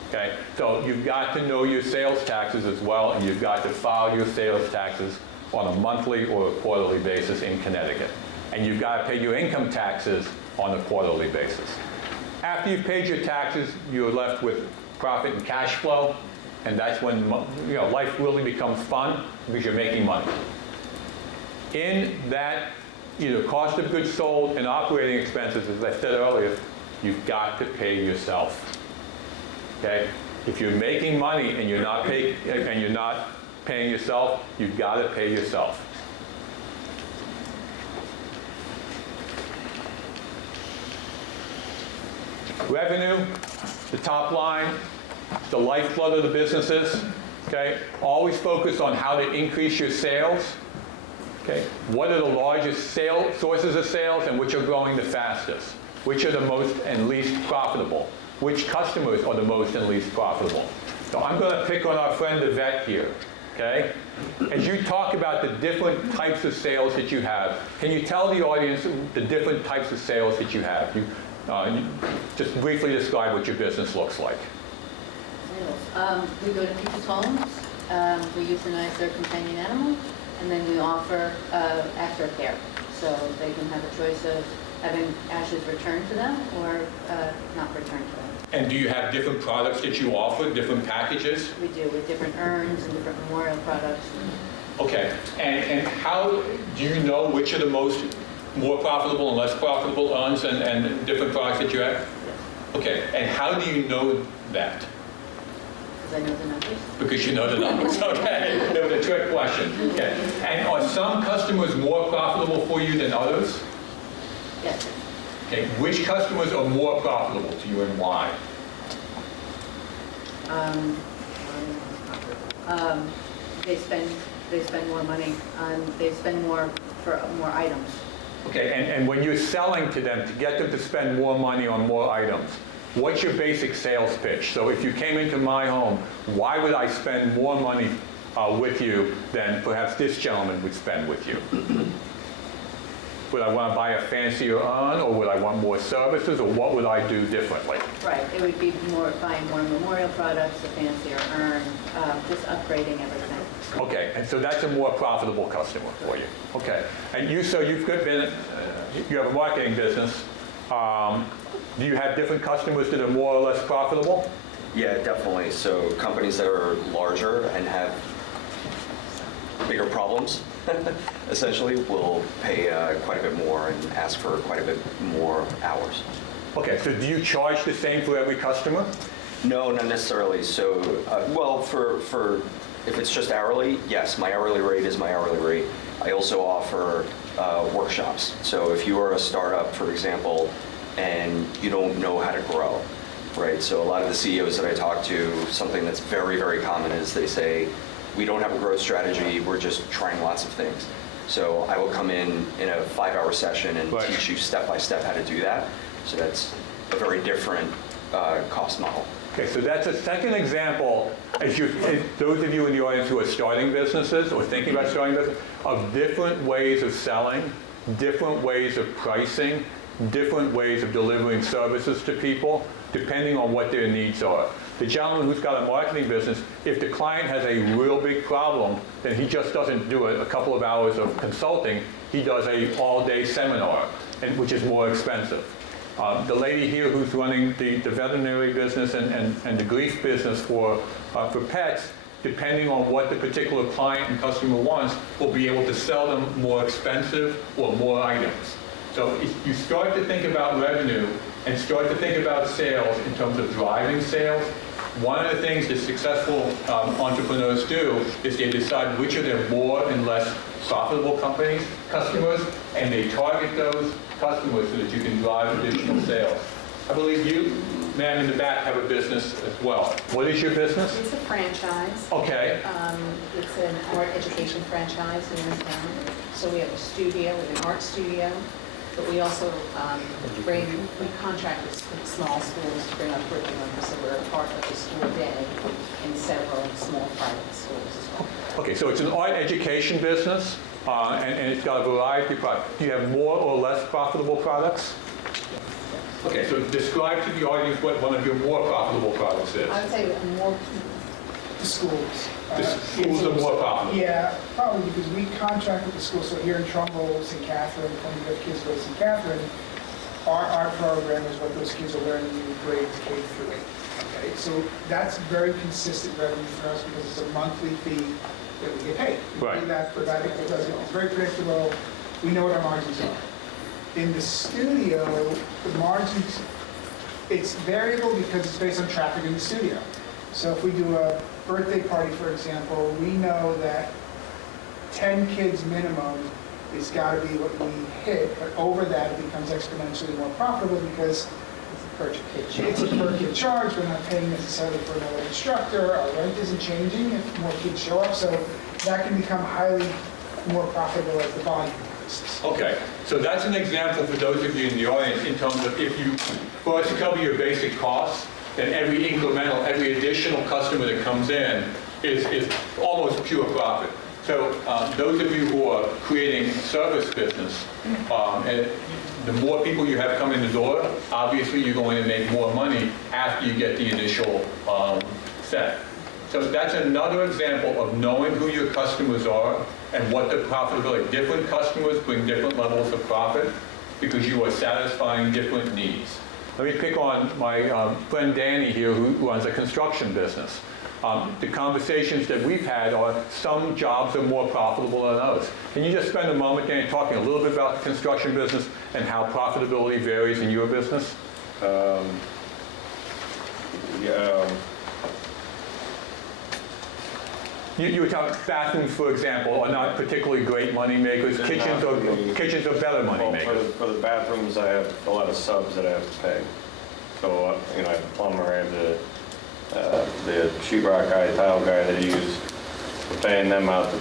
Okay? So you've got to know your sales taxes as well, and you've got to file your sales taxes on a monthly or a quarterly basis in Connecticut. And you've got to pay your income taxes on a quarterly basis. After you've paid your taxes, you're left with profit and cash flow, and that's when life really becomes fun, because you're making money. In that, either cost of goods sold and operating expenses, as I said earlier, you've got to pay yourself. Okay? If you're making money and you're not paying yourself, you've got to pay yourself. Revenue, the top line, the lifeblood of the businesses. Okay? Always focus on how to increase your sales. Okay? What are the largest sources of sales, and which are growing the fastest? Which are the most and least profitable? Which customers are the most and least profitable? So I'm going to pick on our friend the vet here. Okay? As you talk about the different types of sales that you have, can you tell the audience the different types of sales that you have? Just briefly describe what your business looks like. We go to people's homes, we euthanize their companion animals, and then we offer aftercare. So they can have a choice of having ashes returned to them or not returned to them. And do you have different products that you offer, different packages? We do, with different urns and different memorial products. Okay. And how do you know which are the more profitable and less profitable urns and different products that you have? Okay. And how do you know that? Because I know the numbers. Because you know the numbers. Okay. That was a trick question. Okay. And are some customers more profitable for you than others? Yes. Okay. Which customers are more profitable to you, and why? They spend more money. They spend more for more items. Okay. And when you're selling to them to get them to spend more money on more items, what's your basic sales pitch? So if you came into my home, why would I spend more money with you than perhaps this gentleman would spend with you? Would I want to buy a fancier urn, or would I want more services, or what would I do differently? Right. It would be buying more memorial products, a fancier urn, just upgrading everything. Okay, and so that's a more profitable customer for you. Okay, and you have a marketing business. Do you have different customers that are more or less profitable? Yeah, definitely. So companies that are larger and have bigger problems, essentially, will pay quite a bit more and ask for quite a bit more hours. Okay, so do you charge the same for every customer? No, not necessarily. So, well, for if it's just hourly, yes, my hourly rate is my hourly rate. I also offer workshops. So if you are a startup, for example, and you don't know how to grow, right? So a lot of the CEOs that I talk to, something that's very, very common is they say, we don't have a growth strategy, we're just trying lots of things. So I will come in a 5-hour session and Right. teach you step by step how to do that. So that's a very different cost model. Okay, so that's a second example, as those of you in the audience who are starting businesses or thinking about starting business, of different ways of selling, different ways of pricing, different ways of delivering services to people, depending on what their needs are. The gentleman who's got a marketing business, if the client has a real big problem, then he just doesn't do a couple of hours of consulting, he does a all-day seminar, which is more expensive. The lady here who's running the veterinary business and the grief business for pets, depending on what the particular client and customer wants, will be able to sell them more expensive or more items. So if you start to think about revenue and start to think about sales in terms of driving sales, one of the things that successful entrepreneurs do is they decide which are their more and less profitable customers, and they target those customers so that you can drive additional sales. I believe you, ma'am, in the back, have a business as well. What is your business? It's a franchise. Okay. It's an art education franchise here in town. So we have a studio, an art studio, but we also we contract with small schools to bring up curriculum, so we're a part of the school day in several small private schools as well. Okay, so it's an art education business, and it's got a variety of products. Do you have more or less profitable products? Okay, so describe to the audience what one of your more profitable products is. I would say more. The schools. The schools are more profitable. Yeah, probably because we contract with the schools. So here in Trumbull, St. Catherine, when we have kids go to St. Catherine, our program is what those kids are learning in grades K through 8. Okay, so that's very consistent revenue for us because it's a monthly fee that we get paid. We Right. pay that for that because it's very predictable. We know what our margins are. In the studio, the margins, it's variable because it's based on traffic in the studio. So if we do a birthday party, for example, we know that 10 kids minimum is got to be what we hit, but over that it becomes exponentially more profitable because it's a per kid charge. We're not paying necessarily for another instructor. Our rent isn't changing if more kids show up, so that can become highly more profitable as the volume increases. Okay, so that's an example for those of you in the audience in terms of if you first cover your basic costs, then every incremental, every additional customer that comes in is almost pure profit. So those of you who are creating service business, and the more people you have come in the door, obviously you're going to make more money after you get the initial set. So that's another example of knowing who your customers are and what the profitability. Different customers bring different levels of profit because you are satisfying different needs. Let me pick on my friend Danny here who runs a construction business. The conversations that we've had are some jobs are more profitable than others. Can you just spend a moment, Danny, talking a little bit about the construction business and how profitability varies in your business? You were talking bathrooms, for example, are not particularly great money makers. Kitchens are better money makers. For the bathrooms, I have a lot of subs that I have to pay. So, I have a plumber, I have the sheetrock guy, tile guy that I use. For paying them out,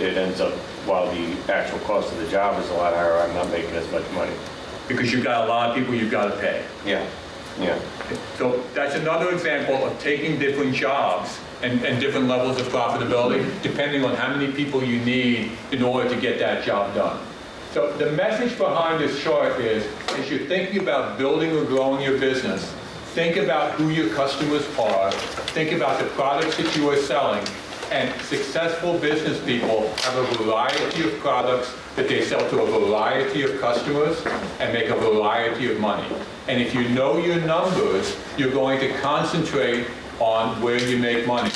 it ends up, while the actual cost of the job is a lot higher, I'm not making as much money. Because you've got a lot of people you've got to pay. Yeah. So that's another example of taking different jobs and different levels of profitability, depending on how many people you need in order to get that job done. So the message behind this chart is, as you're thinking about building or growing your business, think about who your customers are, think about the products that you are selling, and successful business people have a variety of products that they sell to a variety of customers and make a variety of money. And if you know your numbers, you're going to concentrate on where you make money.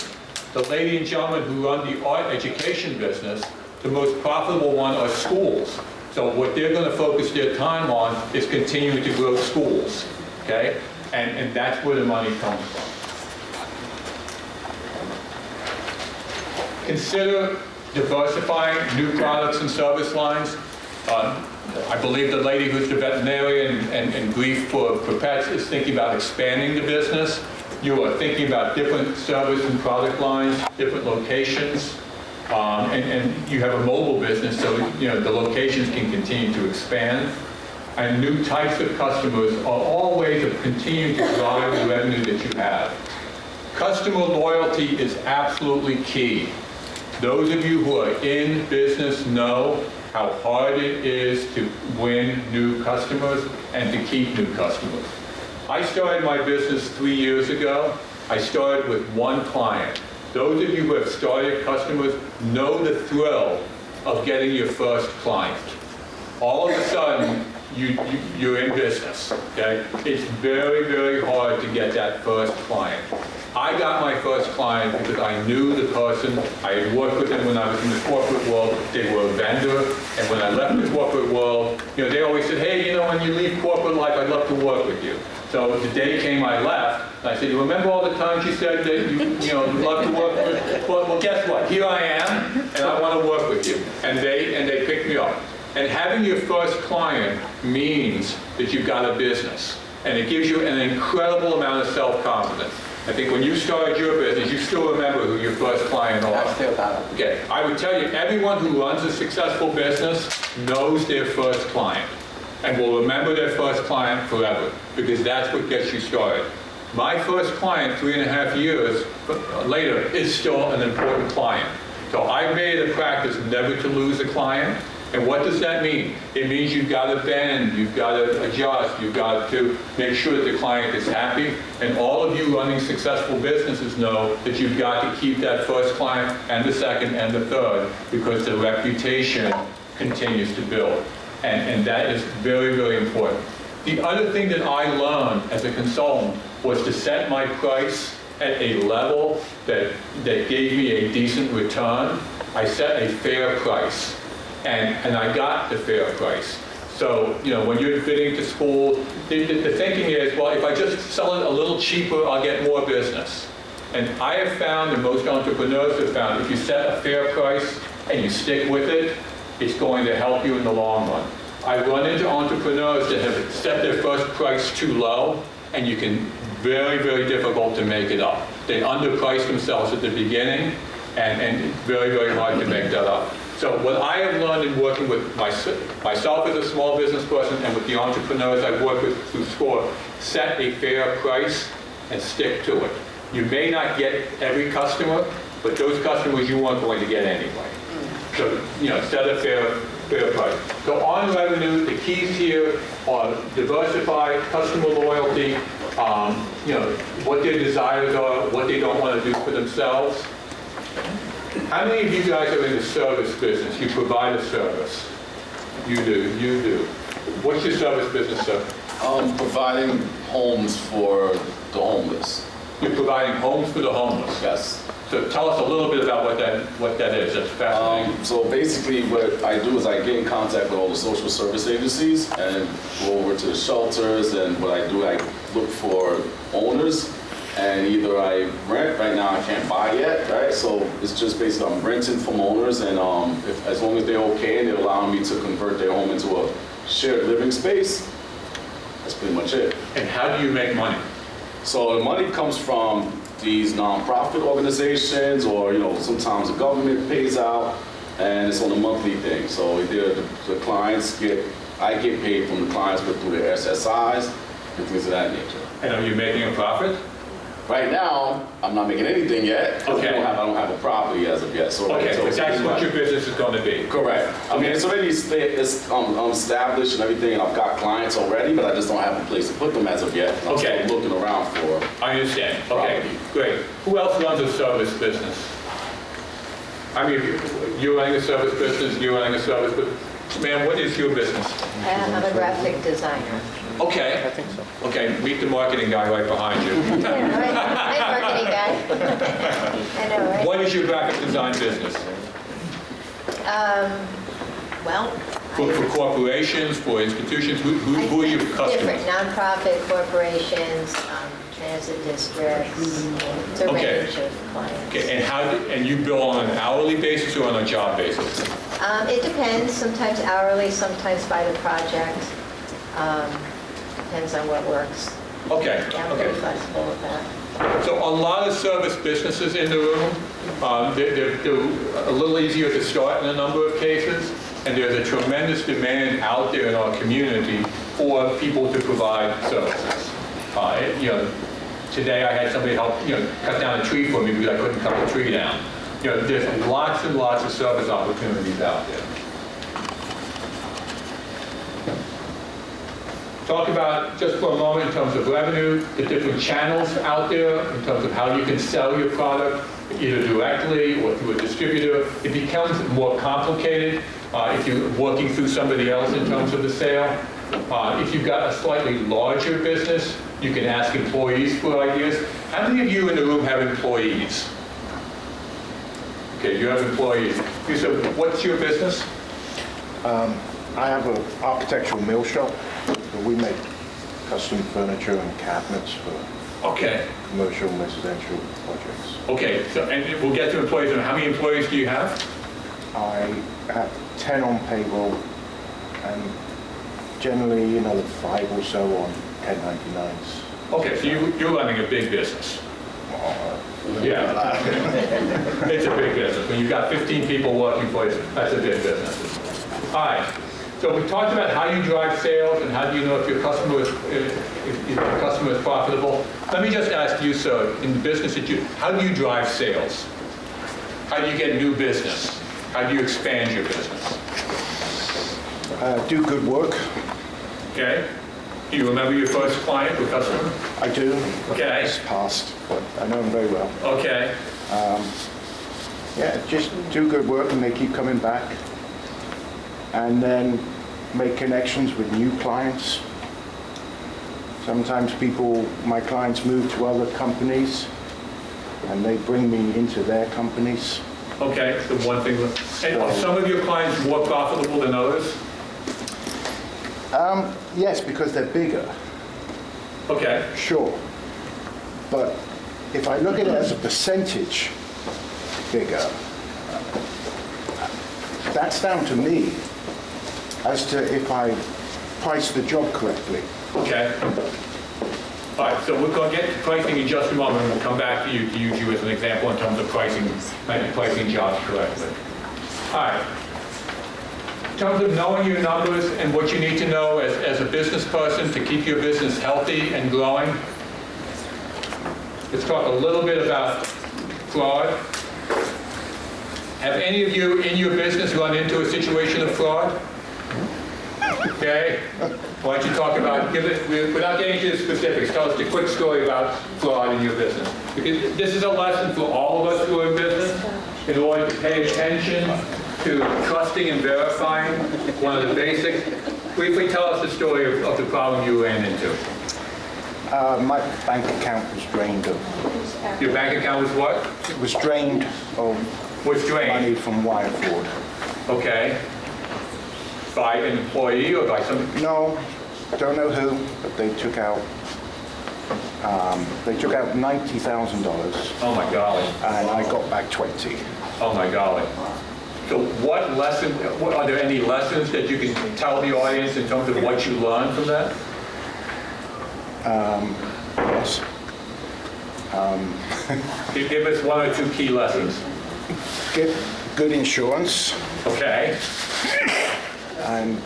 The lady and gentleman who run the art education business, the most profitable one are schools. So what they're going to focus their time on is continuing to grow schools, okay? And that's where the money comes from. Consider diversifying new products and service lines. I believe the lady who's the veterinarian and grief for pets is thinking about expanding the business. You are thinking about different service and product lines, different locations. and you have a mobile business, so the locations can continue to expand. And new types of customers are all ways of continuing to drive the revenue that you have. Customer loyalty is absolutely key. Those of you who are in business know how hard it is to win new customers and to keep new customers. I started my business 3 years ago. I started with one client. Those of you who have started customers know the thrill of getting your first client. All of a sudden, you're in business, okay? It's very, very hard to get that first client. I got my first client because I knew the person. I had worked with them when I was in the corporate world. They were a vendor. And when I left the corporate world, they always said, hey, when you leave corporate life, I'd love to work with you. So the day came I left, and I said, you remember all the times you said that you love to work with? Well, guess what? Here I am, and I want to work with you. And they picked me up. And having your first client means that you've got a business. And it gives you an incredible amount of self-confidence. I think when you started your business, you still remember who your first client are. I still got it. Okay, I would tell you, everyone who runs a successful business knows their first client and will remember their first client forever, because that's what gets you started. My first client, 3.5 years later, is still an important client. So I've made it a practice never to lose a client. And what does that mean? It means you've got to bend, you've got to adjust, you've got to make sure that the client is happy. And all of you running successful businesses know that you've got to keep that first client and the second and the third, because the reputation continues to build. And that is very, very important. The other thing that I learned as a consultant was to set my price at a level that gave me a decent return. I set a fair price. And I got the fair price. So, when you're bidding to schools, the thinking is, well, if I just sell it a little cheaper, I'll get more business. And I have found, and most entrepreneurs have found, if you set a fair price and you stick with it, it's going to help you in the long run. I run into entrepreneurs that have set their first price too low, and you can very, very difficult to make it up. They underprice themselves at the beginning, and it's very, very hard to make that up. So what I have learned in working with myself as a small business person and with the entrepreneurs I've worked with through SCORE, set a fair price and stick to it. You may not get every customer, but those customers you weren't going to get anyway. So, set a fair price. So on revenue, the keys here are diversify, customer loyalty, what their desires are, what they don't want to do for themselves. How many of you guys are in the service business? You provide a service. You do. What's your service business, sir? Providing homes for the homeless. You're providing homes for the homeless? Yes. So tell us a little bit about what that is. That's fascinating. So basically what I do is I get in contact with all the social service agencies and go over to the shelters, and what I do, I look for owners, and either I rent. Right now I can't buy yet, right? So it's just basically I'm renting from owners, and as long as they're okay and they're allowing me to convert their home into a shared living space, that's pretty much it. And how do you make money? So the money comes from these nonprofit organizations, or sometimes the government pays out, and it's on a monthly thing. So either the clients I get paid from the clients, but through their SSIs and things of that nature. And are you making a profit? Right now, I'm not making anything yet. Okay. I don't have a property as of yet. So okay, but that's what your business is going to be. Correct. I mean, it's already established and everything, and I've got clients already, but I just don't have a place to put them as of yet. I'm Okay. still looking around for. I understand. Okay, property. great. Who else runs a service business? I mean, you're running a service business, you're running a service business. Ma'am, what is your business? I'm a graphic designer. Okay. I think so. Okay, meet the marketing guy right behind you. Yeah, right. Hi, marketing guy. I know, right? What is your graphic design business? Well, For corporations, for institutions, who are your customers? different nonprofit corporations, transit districts. It's a Okay. range of clients. Okay, and you bill on an hourly basis or on a job basis? It depends, sometimes hourly, sometimes by the project. Depends on what works. Okay, Yeah, I'm okay. pretty flexible with that. So a lot of service businesses in the room, they're a little easier to start in a number of cases, and there's a tremendous demand out there in our community for people to provide services. You know, today I had somebody help, cut down a tree for me because I couldn't cut the tree down. There's lots and lots of service opportunities out there. Talk about, just for a moment, in terms of revenue, the different channels out there, in terms of how you can sell your product, either directly or through a distributor. It becomes more complicated if you're working through somebody else in terms of the sale. If you've got a slightly larger business, you can ask employees for ideas. How many of you in the room have employees? Okay, you have employees. So what's your business? I have an architectural mill shop. So we make custom furniture and cabinets for Okay. commercial and residential projects. Okay, so, and we'll get to employees. And how many employees do you have? I have 10 on payroll and generally another 5 or so on 1099s. Okay, so you're running a big business. Yeah. It's a big business. When you've got 15 people working for you, that's a big business. All right. So we talked about how you drive sales and how do you know if your customer is profitable. Let me just ask you, sir, in the business that how do you drive sales? How do you get new business? How do you expand your business? Do good work. Okay. Do you remember your first client or customer? I do. Okay. It's past, but I know them very well. Okay. Yeah, just do good work and they keep coming back. And then make connections with new clients. Sometimes my clients move to other companies and they bring me into their companies. Okay, so one thing. And are some of your clients more profitable than others? Yes, because they're bigger. Okay. Sure. But if I look at it as a percentage bigger, that's down to me as to if I price the job correctly. Okay. All right, so we're going to get to pricing in just a moment, and we'll come back to you to use you as an example in terms of pricing jobs correctly. All right. In terms of knowing your numbers and what you need to know as a business person to keep your business healthy and growing, let's talk a little bit about fraud. Have any of you in your business run into a situation of fraud? Okay. Why don't you talk about, without getting into the specifics, tell us a quick story about fraud in your business. Because this is a lesson for all of us who are in business in order to pay attention to trusting and verifying. One of the basics. Briefly tell us the story of the problem you ran into. My bank account was drained of... Your bank account was what? It was drained of money from wire fraud. Okay. By an employee or by some... No, don't know who, but they took out $90,000. Oh my golly. And I got back 20. Oh my golly. So what are there any lessons that you can tell the audience in terms of what you learned from that? Yes. Give us one or two key lessons. Get good insurance. Okay. And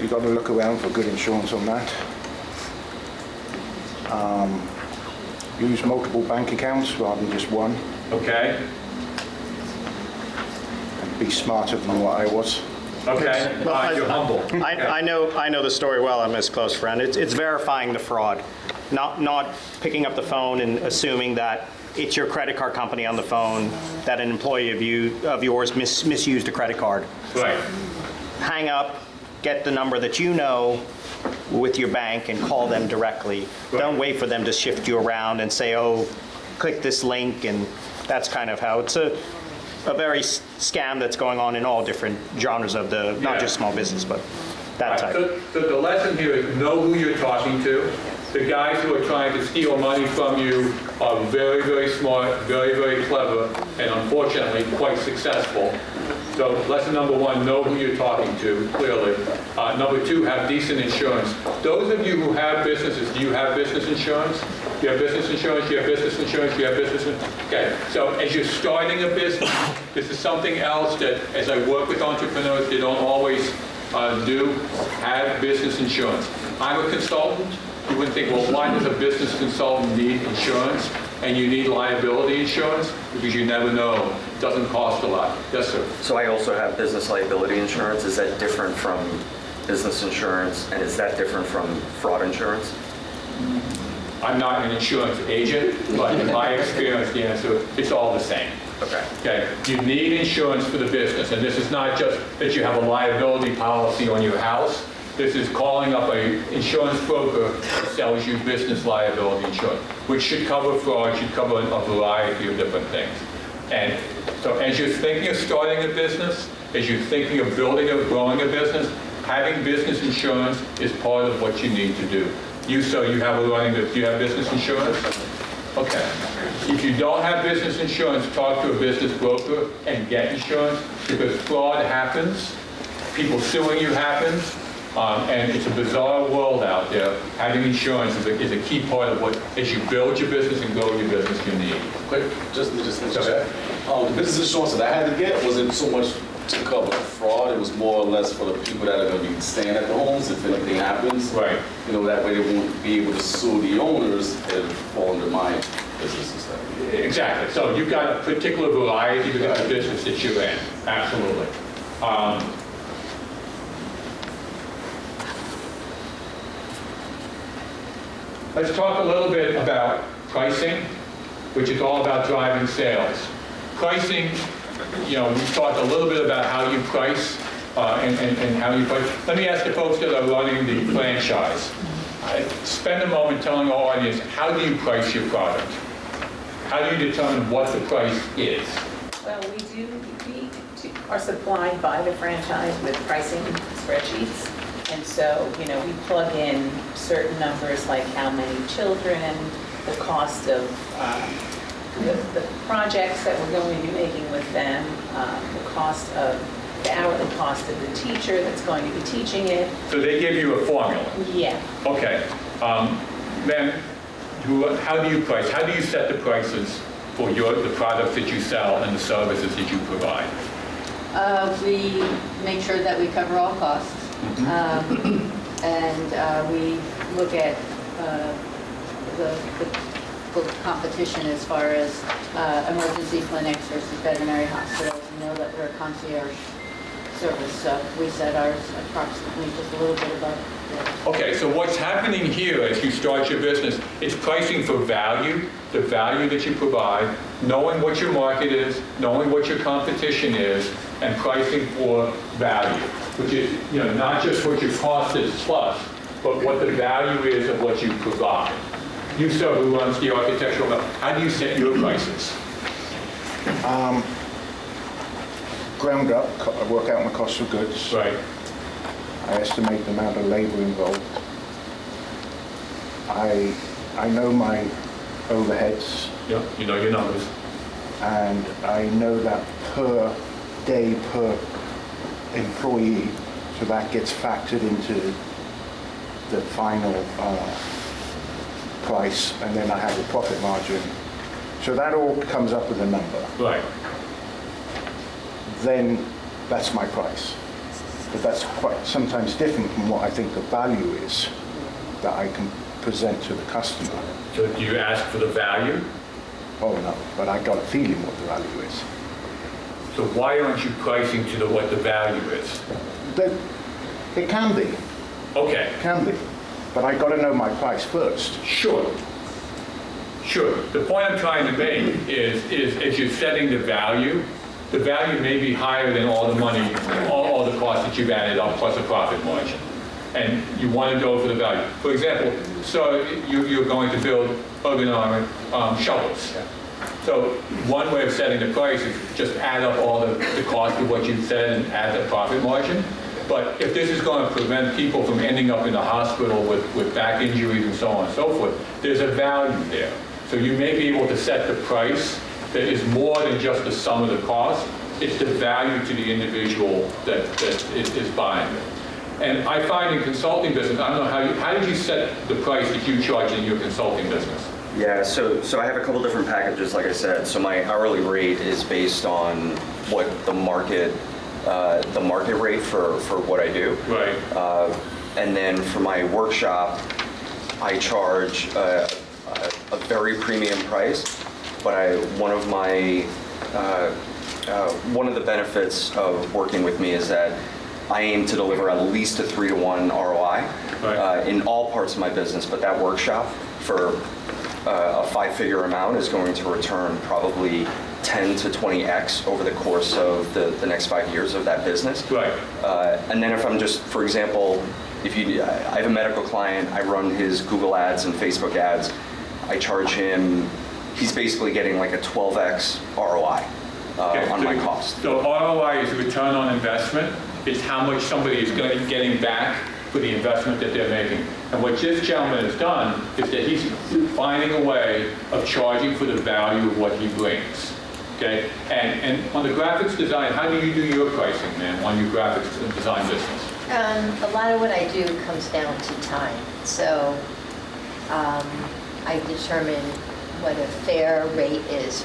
you've got to look around for good insurance on that. Use multiple bank accounts rather than just one. Okay. And be smarter than what I was. Okay. You're humble. I know the story well. I'm his close friend. It's verifying the fraud, not picking up the phone and assuming that it's your credit card company on the phone, that an employee of yours misused a credit card. Right. Hang up, get the number that you know with your bank and call them directly. Right. Don't wait for them to shift you around and say, oh, click this link, and that's kind of how it's a very scam that's going on in all different genres of not just small business, but that type. So the lesson here is know who you're talking to. The guys who are trying to steal money from you are very, very smart, very, very clever, and unfortunately quite successful. So lesson number one, know who you're talking to, clearly. Number two, have decent insurance. Those of you who have businesses, do you have business insurance? Do you have business insurance? Do you have business insurance? Do you have business insurance? Okay, so as you're starting a business, this is something else that, as I work with entrepreneurs, they don't always do, have business insurance. I'm a consultant. You wouldn't think, well, why does a business consultant need insurance? And you need liability insurance? Because you never know. It doesn't cost a lot. Yes, sir. So I also have business liability insurance. Is that different from business insurance? And is that different from fraud insurance? I'm not an insurance agent, but in my experience, the answer, it's all the same. Okay. Okay, you need insurance for the business, and this is not just that you have a liability policy on your house. This is calling up an insurance broker that sells you business liability insurance, which should cover fraud, should cover a variety of different things. And so as you're thinking of starting a business, as you're thinking of building or growing a business, having business insurance is part of what you need to do. You, sir, you have do you have business insurance? Okay. If you don't have business insurance, talk to a business broker and get insurance, because fraud happens, people suing you happens, and it's a bizarre world out there. Having insurance is a key part of what, as you build your business and grow your business, you need. Quick, just check. The business insurance that I had to get wasn't so much to cover fraud. It was more or less for the people that are going to be staying at the homes if anything happens. Right. You know, that way they won't be able to sue the owners and fall under my business and stuff. Exactly. So you've got a particular variety of the business that you're in. Absolutely. Let's talk a little bit about pricing, which is all about driving sales. Pricing, you know, we talked a little bit about how you price and how you price. Let me ask the folks that are running the franchise. Spend a moment telling our audience, how do you price your product? How do you determine what the price is? Well, we are supplied by the franchise with pricing spreadsheets. And so, you know, we plug in certain numbers like how many children, the cost of the projects that we're going to be making with them, the hourly cost of the teacher that's going to be teaching it. So they give you a formula? Yeah. Okay. Then, how do you price? How do you set the prices for the products that you sell and the services that you provide? We make sure that we cover all costs. And we look at the competition as far as emergency clinics versus veterinary hospitals. We know that we're a concierge service, so we set ours approximately just a little bit above. Okay, so what's happening here as you start your business, it's pricing for value, the value that you provide, knowing what your market is, knowing what your competition is, and pricing for value, which is, you know, not just what your cost is plus, but what the value is of what you provide. You, sir, who runs the architectural, how do you set your prices? Ground up, I work out my cost of goods. Right. I estimate the amount of labor involved. I know my overheads. Yeah, you know your numbers. And I know that per day, per employee, so that gets factored into the final price, and then I have a profit margin. So that all comes up with a number. Right. Then that's my price. But that's quite sometimes different from what I think the value is that I can present to the customer. So do you ask for the value? Oh no, but I got a feeling what the value is. So why aren't you pricing to what the value is? It can be. Okay. It can be. But I got to know my price first. Sure. Sure. The point I'm trying to make is as you're setting the value may be higher than all the money, all the costs that you've added up plus a profit margin. And you want to go for the value. For example, so you're going to build ergonomic shovels. So one way of setting the price is just add up all the cost of what you've said and add the profit margin. But if this is going to prevent people from ending up in the hospital with back injuries and so on and so forth, there's a value there. So you may be able to set the price that is more than just the sum of the cost. It's the value to the individual that is buying it. And I find in consulting business, I don't know how did you set the price that you charge in your consulting business? Yeah, so I have a couple different packages, like I said. So my hourly rate is based on what the market rate for what I do. Right. And then for my workshop, I charge a very premium price, but one of the benefits of working with me is that I aim to deliver at least a 3-to-1 ROI in all parts of my business, but that workshop for a 5-figure amount is going to return probably 10 to 20x over the course of the next 5 years of that business. Right. And then if I'm just, for example, I have a medical client, I run his Google ads and Facebook ads, I charge him, he's basically getting like a 12x ROI on my cost. So ROI is return on investment. It's how much somebody is getting back for the investment that they're making. And what this gentleman has done is that he's finding a way of charging for the value of what he brings. Okay? And on the graphics design, how do you do your pricing, ma'am, on your graphics design business? A lot of what I do comes down to time. So I determine what a fair rate is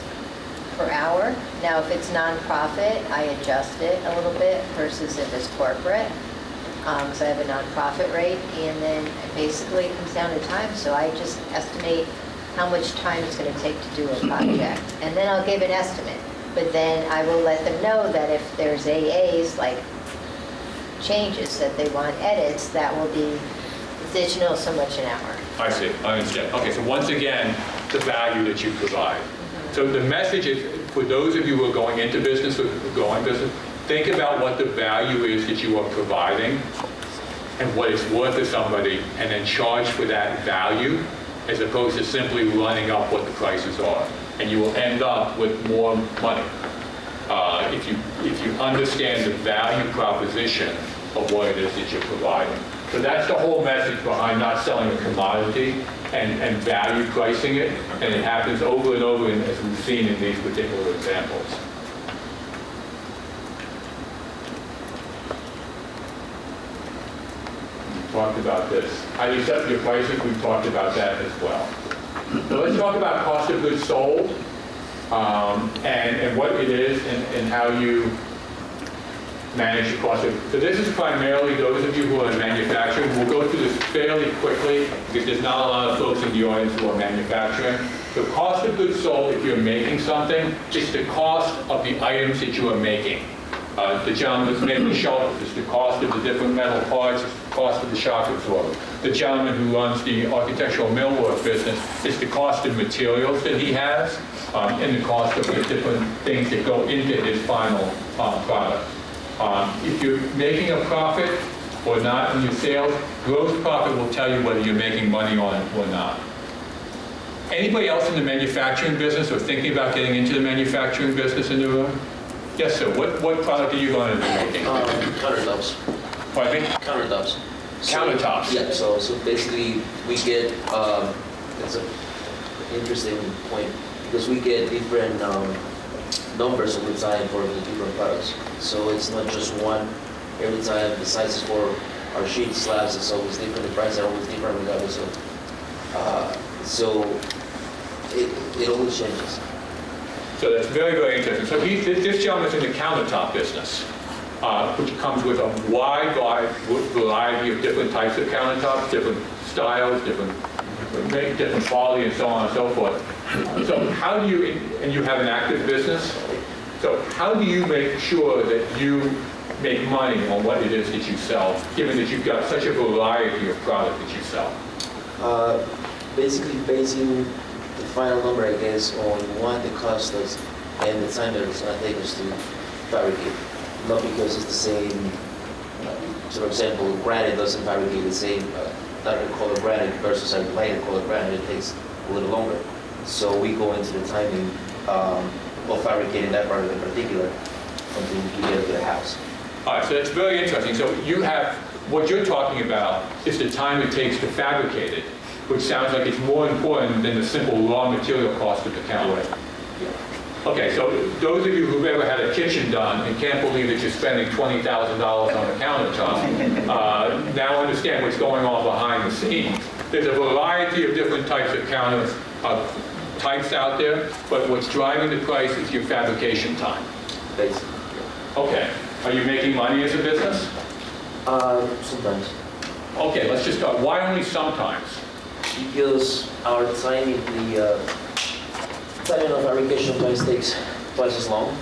per hour. Now, if it's nonprofit, I adjust it a little bit versus if it's corporate. So I have a nonprofit rate, and then basically it comes down to time. So I just estimate how much time it's going to take to do a project, and then I'll give an estimate. But then I will let them know that if there's AAs, like changes that they want edits, that will be additional so much an hour. I see. I understand. Okay, so once again, the value that you provide. So the message is, for those of you who are going into business or going business, think about what the value is that you are providing and what it's worth to somebody, and then charge for that value as opposed to simply running up what the prices are. And you will end up with more money if you understand the value proposition of what it is that you're providing. So that's the whole message behind not selling a commodity and value pricing it, and it happens over and over, as we've seen in these particular examples. We talked about this. How you set your prices, we've talked about that as well. So let's talk about cost of goods sold and what it is and how you manage the cost of. So this is primarily those of you who are in manufacturing. We'll go through this fairly quickly because there's not a lot of folks in the audience who are manufacturing. The cost of goods sold, if you're making something, is the cost of the items that you are making. The gentleman who's making shelters is the cost of the different metal parts, it's the cost of the shock absorber. The gentleman who runs the architectural millwork business is the cost of materials that he has and the cost of the different things that go into his final product. If you're making a profit or not in your sales, gross profit will tell you whether you're making money on it or not. Anybody else in the manufacturing business or thinking about getting into the manufacturing business in the room? Yes, sir. What product are you going to be making? Countertops. Pardon me? Countertops. Countertops? Yeah, so basically we get, it's an interesting point, because we get different numbers of the time for the different products. So it's not just one. Every time the sizes for our sheet slabs is always different, the prices are always different regardless of, so it always changes. So that's very, very interesting. So this gentleman's in the countertop business, which comes with a wide variety of different types of countertops, different styles, different quality, and so on and so forth. So how do you, and you have an active business, so how do you make sure that you make money on what it is that you sell, given that you've got such a variety of product that you sell? Basically basing the final number, I guess, on what the cost is and the time that it's going to take us to fabricate. Not because it's the same, for example, granite doesn't fabricate the same darker color granite versus a lighter color granite, it takes a little longer. So we go into the timing of fabricating that part in particular until we get to the house. All right, so that's very interesting. So you have, what you're talking about is the time it takes to fabricate it, which sounds like it's more important than the simple raw material cost of the counter. Okay, so those of you who've ever had a kitchen done and can't believe that you're spending $20,000 on a countertop, now understand what's going on behind the scenes. There's a variety of different types of counter types out there, but what's driving the price is your fabrication time. Basically. Okay, are you making money as a business? Sometimes. Okay, let's just start. Why only sometimes? Because our time in the timing of fabrication sometimes takes twice as long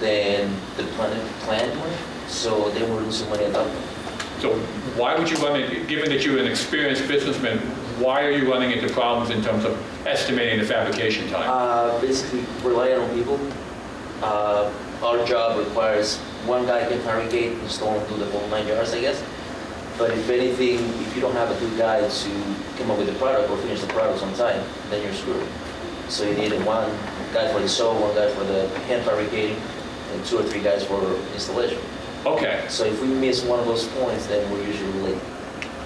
than the planned one, so then we're losing money at that point. So why would you run it, given that you're an experienced businessman, why are you running into problems in terms of estimating the fabrication time? Basically, relying on people. Our job requires one guy can fabricate, install, and do the whole 9 yards, I guess. But if anything, if you don't have a good guy to come up with the product or finish the product on time, then you're screwed. So you need one guy for the sew, one guy for the hand fabricating, and 2 or 3 guys for installation. Okay. So if we miss one of those points, then we're usually late.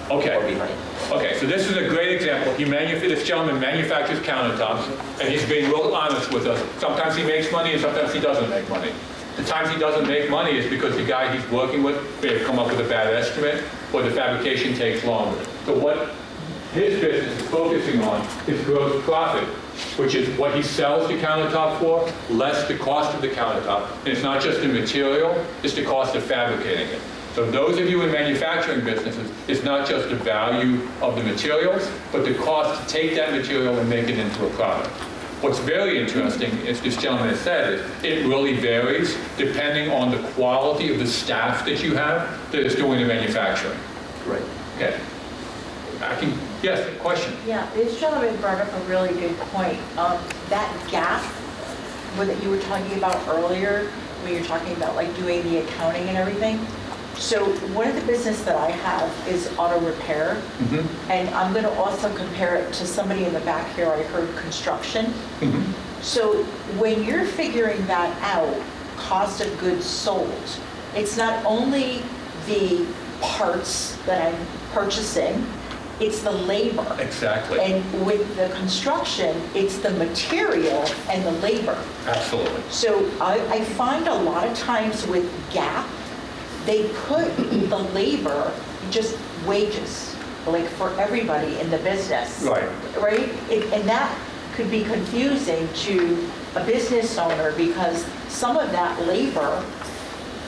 Okay. Or behind. Okay, so this is a great example. This gentleman manufactures countertops, and he's being real honest with us. Sometimes he makes money, and sometimes he doesn't make money. The times he doesn't make money is because the guy he's working with may have come up with a bad estimate, or the fabrication takes longer. So what his business is focusing on is gross profit, which is what he sells the countertop for, less the cost of the countertop. And it's not just the material, it's the cost of fabricating it. So those of you in manufacturing businesses, it's not just the value of the materials, but the cost to take that material and make it into a product. What's very interesting, as this gentleman has said, is it really varies depending on the quality of the staff that you have that is doing the manufacturing. Right. Okay. Yes, question? Yeah, this gentleman brought up a really good point. That gap that you were talking about earlier, when you're talking about like doing the accounting and everything. So one of the business that I have is auto repair. Mm-hmm. And I'm going to also compare it to somebody in the back here, I heard construction. Mm-hmm. So when you're figuring that out, cost of goods sold, it's not only the parts that I'm purchasing, it's the labor. Exactly. And with the construction, it's the material and the labor. Absolutely. So I find a lot of times with GAP, they put the labor, just wages, like for everybody in the business. Right. Right? And that could be confusing to a business owner because some of that labor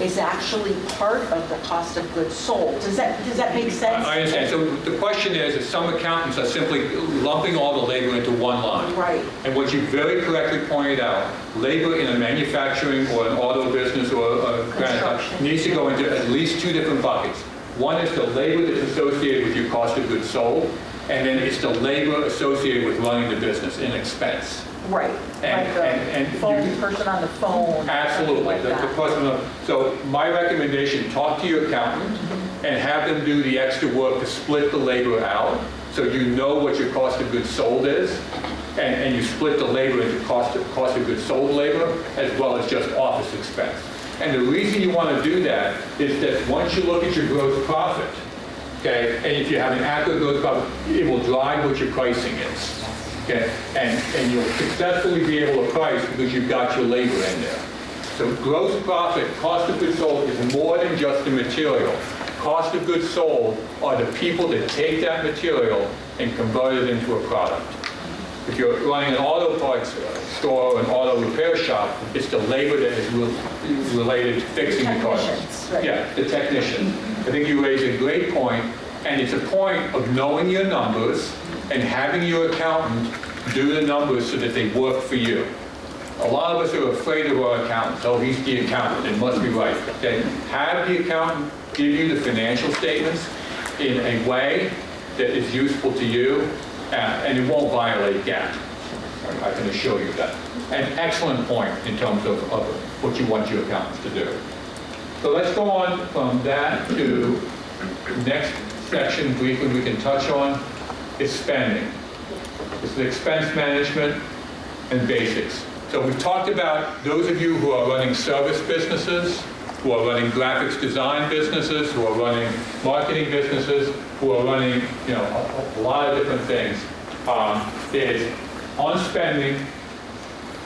is actually part of the cost of goods sold. Does that make sense? I understand. So the question is some accountants are simply lumping all the labor into one line. Right. And what you very correctly pointed out, labor in a manufacturing or an auto business or a Construction. needs to go into at least 2 different buckets. One is the labor that's associated with your cost of goods sold, and then it's the labor associated with running the business in expense. Right. And Person on the phone. Absolutely. Like that. The person, so my recommendation, talk to your accountant and have them do the extra work to split the labor out so you know what your cost of goods sold is, and you split the labor into cost of goods sold labor as well as just office expense. And the reason you want to do that is that once you look at your gross profit, okay, and if you have an accurate gross profit, it will drive what your pricing is. Okay, and you'll successfully be able to price because you've got your labor in there. So gross profit, cost of goods sold is more than just the material. Cost of goods sold are the people that take that material and convert it into a product. If you're running an auto parts store or an auto repair shop, it's the labor that is related to fixing the cars. Right. Yeah, the technician. I think you raise a great point, and it's a point of knowing your numbers and having your accountant do the numbers so that they work for you. A lot of us are afraid of our accountants. Oh, he's the accountant, it must be right. Okay. Have the accountant give you the financial statements in a way that is useful to you, and it won't violate GAAP. I can assure you that. An excellent point in terms of what you want your accountants to do. So let's go on from that to the next section briefly we can touch on is spending. This is expense management and basics. So we've talked about those of you who are running service businesses, who are running graphics design businesses, who are running marketing businesses, who are running, a lot of different things. Is on spending,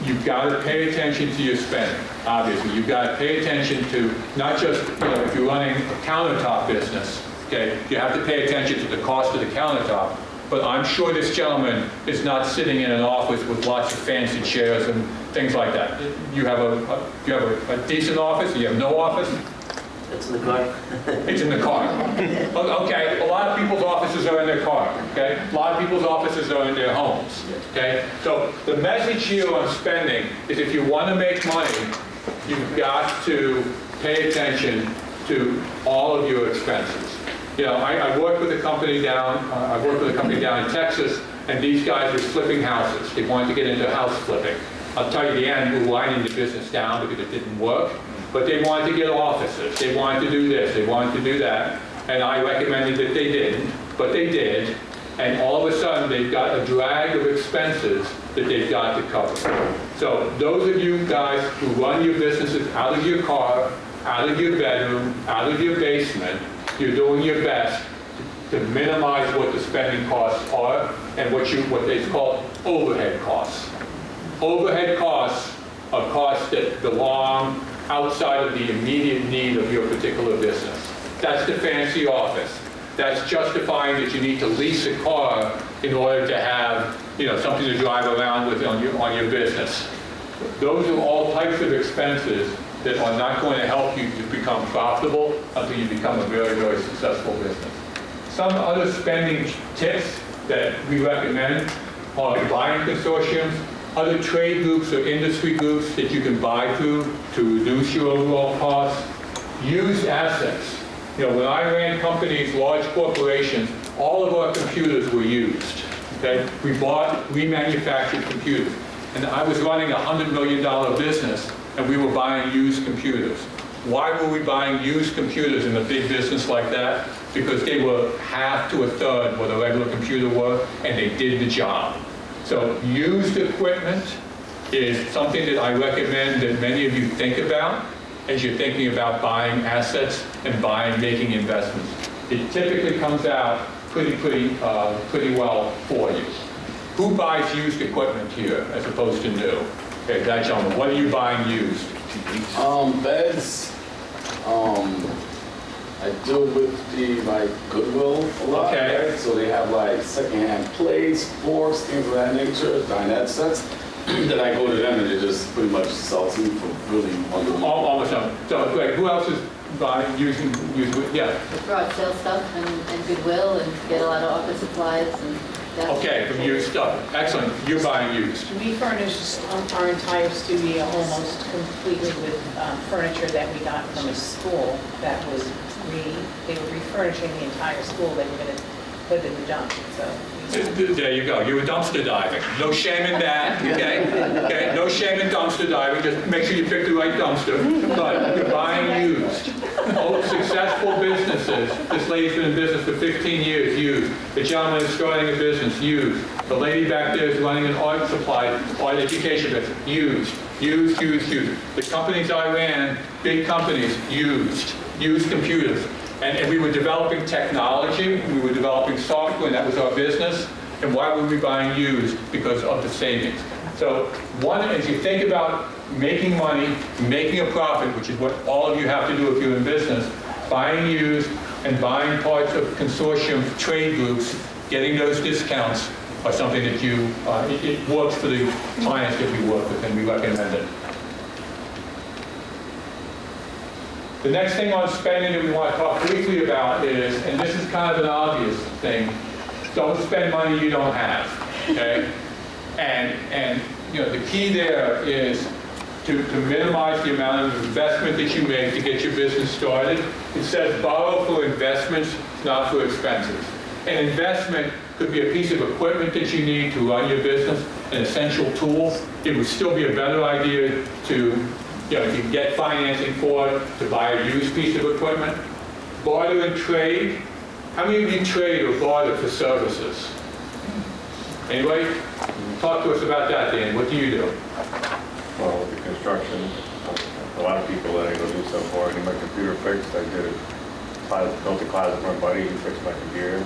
you've got to pay attention to your spending, obviously. You've got to pay attention to not just, if you're running a countertop business, okay, you have to pay attention to the cost of the countertop. But I'm sure this gentleman is not sitting in an office with lots of fancy chairs and things like that. You have a decent office, you have no office? It's in the car. It's in the car. Okay, a lot of people's offices are in their car, okay? A lot of people's offices are in their homes, okay? So the message here on spending is if you want to make money, you've got to pay attention to all of your expenses. I worked with a company down in Texas, and these guys were flipping houses. They wanted to get into house flipping. I'll tell you the end, we were winding the business down because it didn't work. But they wanted to get offices. They wanted to do this. They wanted to do that. And I recommended that they didn't, but they did. And all of a sudden, they've got a drag of expenses that they've got to cover. So those of you guys who run your businesses out of your car, out of your bedroom, out of your basement, you're doing your best to minimize what the spending costs are and what they call overhead costs. Overhead costs are costs that belong outside of the immediate need of your particular business. That's the fancy office. That's justifying that you need to lease a car in order to have, something to drive around with on your business. Those are all types of expenses that are not going to help you to become profitable until you become a very, very successful business. Some other spending tips that we recommend are buying consortiums, other trade groups or industry groups that you can buy through to reduce your overall costs. Used assets. When I ran companies, large corporations, all of our computers were used. Okay? We bought remanufactured computers. And I was running a $100 million business, and we were buying used computers. Why were we buying used computers in a big business like that? Because they were half to a third what a regular computer were, and they did the job. So used equipment is something that I recommend that many of you think about as you're thinking about buying assets and making investments. It typically comes out pretty well for you. Who buys used equipment here as opposed to new? Okay, that gentleman, what are you buying used? Beds. I deal with the Goodwill a lot. Okay. Right? So they have secondhand plates, forks, things of that nature, dinette sets. Then I go to them and they just pretty much sell to me for really under money. Almost done. So who else is buying using yeah? Garage sale stuff and Goodwill and get a lot of office supplies and that. Okay, from used stuff. Excellent. You're buying used. We furnished our entire studio almost completely with furniture that we got from a school that was they were refurnishing the entire school. They were going to put in the dump. So. There you go. You were dumpster diving. No shame in that, okay? Okay? No shame in dumpster diving. Just make sure you pick the right dumpster. But you're buying used. Old successful businesses. This lady's been in business for 15 years, used. The gentleman is starting a business, used. The lady back there is running an art education business, used. Used. The companies I ran, big companies, used. Used computers. And we were developing technology, we were developing software, and that was our business. And why were we buying used? Because of the savings. So one, as you think about making money, making a profit, which is what all of you have to do if you're in business, buying used and buying parts of consortium trade groups, getting those discounts are something that it works for the clients that we work with, and we recommend it. The next thing on spending that we want to talk briefly about is, and this is kind of an obvious thing, don't spend money you don't have, okay? And the key there is to minimize the amount of investment that you make to get your business started. It says borrow for investments, not for expenses. An investment could be a piece of equipment that you need to run your business, an essential tool. It would still be a better idea to if you can get financing for it, to buy a used piece of equipment. Barter and trade. How many of you trade or barter for services? Anybody? Talk to us about that, Dan. What do you do? Well, with the construction, a lot of people that I go do stuff for. I need my computer fixed. I did built a closet for my buddy. He fixed my computer.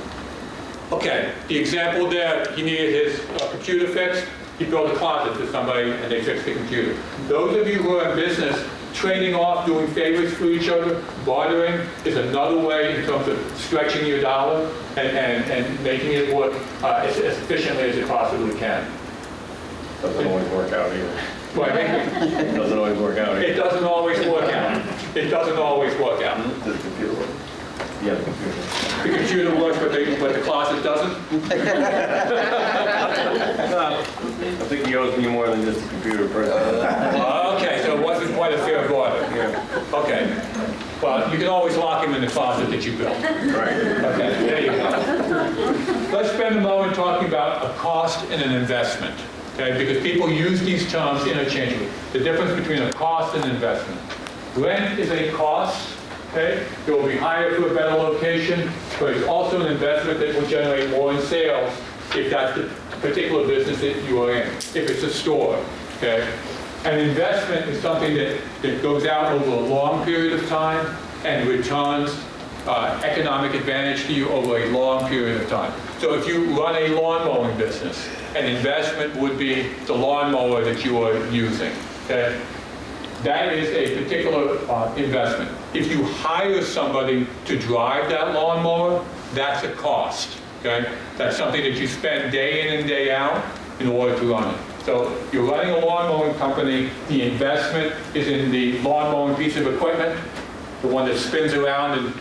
Okay. The example there, he needed his computer fixed. You build a closet for somebody and they fix the computer. Those of you who are in business, trading off, doing favors for each other, bartering is another way in terms of stretching your dollar and making it work as efficiently as it possibly can. Doesn't always work out either. Right. It doesn't always work out either. It doesn't always work out. It doesn't always work out. Does the computer work? Yeah, the computer. The computer works, but the closet doesn't? I think he owes me more than just a computer person. Okay, so it wasn't quite a fair barter. Yeah. Okay. Well, you can always lock him in the closet that you built. Right. Okay, there you go. Let's spend a moment talking about a cost and an investment, okay? Because people use these terms interchangeably. The difference between a cost and an investment. Rent is a cost, okay? It will be higher for a better location, but it's also an investment that will generate more in sales if that's the particular business that you are in, if it's a store, okay? An investment is something that goes out over a long period of time and returns economic advantage to you over a long period of time. So if you run a lawn mowing business, an investment would be the lawnmower that you are using, okay? That is a particular investment. If you hire somebody to drive that lawnmower, that's a cost, okay? That's something that you spend day in and day out in order to run it. So you're running a lawn mowing company, the investment is in the lawn mowing piece of equipment, the one that spins around in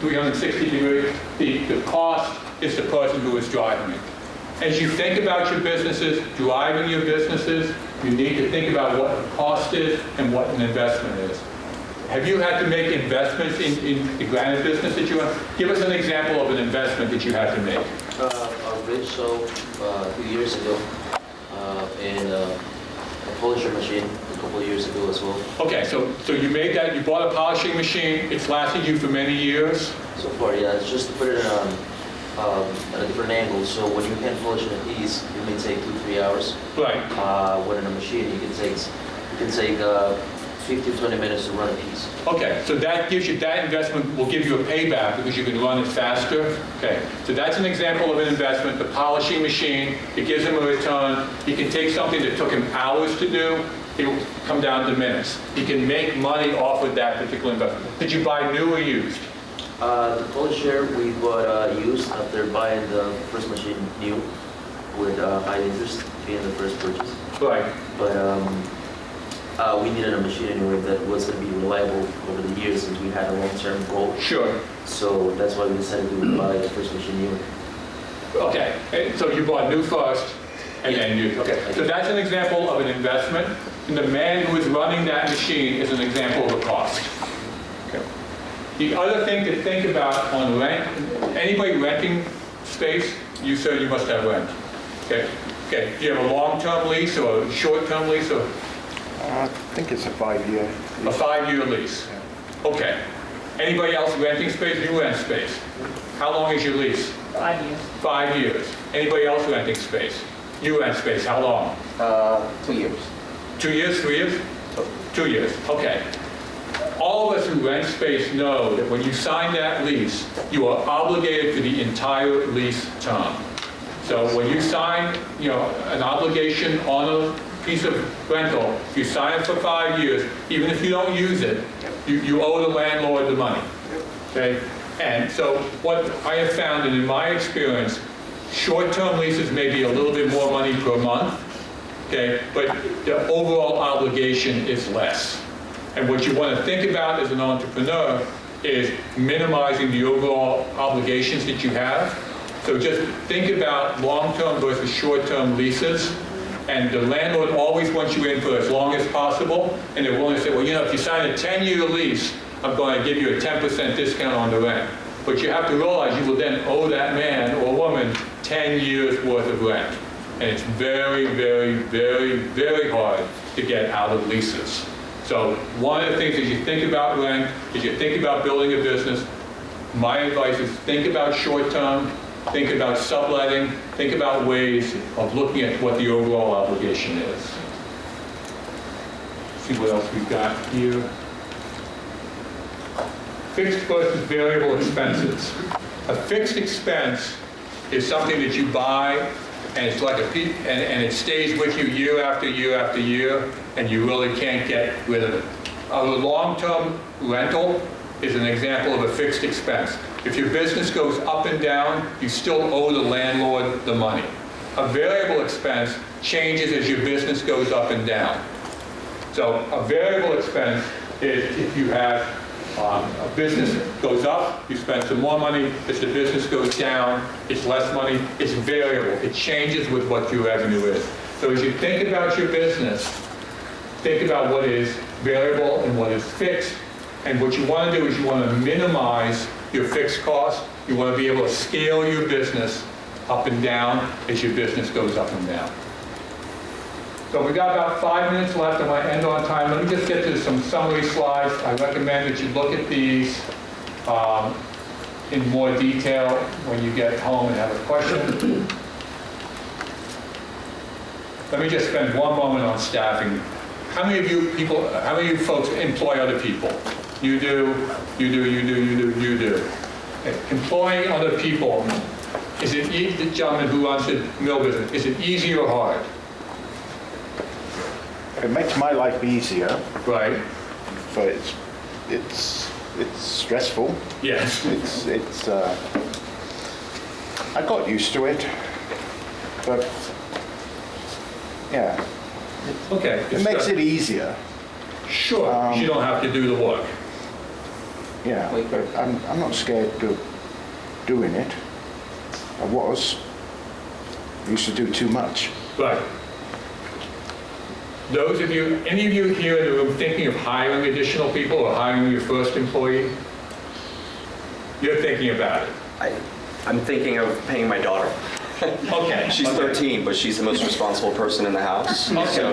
360 degrees. The cost is the person who is driving it. As you think about your businesses, driving your businesses, you need to think about what the cost is and what an investment is. Have you had to make investments in the granite business that you have? Give us an example of an investment that you had to make. A bridge sold 2 years ago, and a polisher machine a couple of years ago as well. Okay, so you made that, you bought a polishing machine, it's lasted you for many years? So far, yeah, it's just to put it at a different angle. So when you hand polish in a piece, it may take 2-3 hours. Right. When in a machine, you can take 15-20 minutes to run a piece. Okay, so that gives you, that investment will give you a payback because you can run it faster. Okay, so that's an example of an investment. The polishing machine, it gives him a return. He can take something that took him hours to do, it will come down to minutes. He can make money off of that particular investment. Did you buy new or used? The polisher we bought used after buying the first machine new with high interest being the first purchase. Right. But we needed a machine anyway that was going to be reliable over the years since we had a long-term goal. Sure. So that's why we decided to buy the first machine new. Okay, so you bought new first and then used. Okay, so that's an example of an investment. And the man who is running that machine is an example of a cost. Okay. The other thing to think about on rent, anybody renting space, you said you must have rent. Okay. Okay. Do you have a long-term lease or a short-term lease or? I think it's a 5-year. A 5-year lease. Okay. Anybody else renting space? You rent space. How long is your lease? 5 years. 5 years. Anybody else renting space? You rent space. How long? 2 years. 2 years? 3 years? 2 years. Okay. All of us who rent space know that when you sign that lease, you are obligated for the entire lease term. So when you sign, an obligation on a piece of rental, you sign it for 5 years, even if you don't use it, you owe the landlord the money. Okay? And so what I have found, and in my experience, short-term leases may be a little bit more money per month, okay, but the overall obligation is less. And what you want to think about as an entrepreneur is minimizing the overall obligations that you have. So just think about long-term versus short-term leases. And the landlord always wants you in for as long as possible. And they're willing to say, well, if you sign a 10-year lease, I'm going to give you a 10% discount on the rent. But you have to realize you will then owe that man or woman 10 years worth of rent. And it's very, very, very, very hard to get out of leases. So one of the things as you think about rent, as you think about building a business, my advice is think about short-term, think about subletting, think about ways of looking at what the overall obligation is. See what else we've got here. Fixed versus variable expenses. A fixed expense is something that you buy and it's like and it stays with you year after year after year, and you really can't get rid of it. A long-term rental is an example of a fixed expense. If your business goes up and down, you still owe the landlord the money. A variable expense changes as your business goes up and down. So a variable expense is if you have a business goes up, you spend some more money. As the business goes down, it's less money. It's variable. It changes with what your revenue is. So as you think about your business, think about what is variable and what is fixed. And what you want to do is you want to minimize your fixed costs. You want to be able to scale your business up and down as your business goes up and down. So we got about 5 minutes left. I want to end on time. Let me just get to some summary slides. I recommend that you look at these in more detail when you get home and have a question. Let me just spend one moment on staffing. How many of you folks employ other people? You do, you do, you do, you do, you do. Okay. Employing other people, is it the gentleman who runs the mill business, is it easy or hard? It makes my life easier. Right. But it's stressful. Yes. I got used to it, but yeah. Okay. It makes it easier. Sure, you don't have to do the work. Yeah, but I'm not scared of doing it. I used to do too much. Right. Those of you, any of you here in the room thinking of hiring additional people or hiring your first employee? You're thinking about it. I'm thinking of paying my daughter. Okay. She's 13, but she's the most responsible person in the house. Okay. So,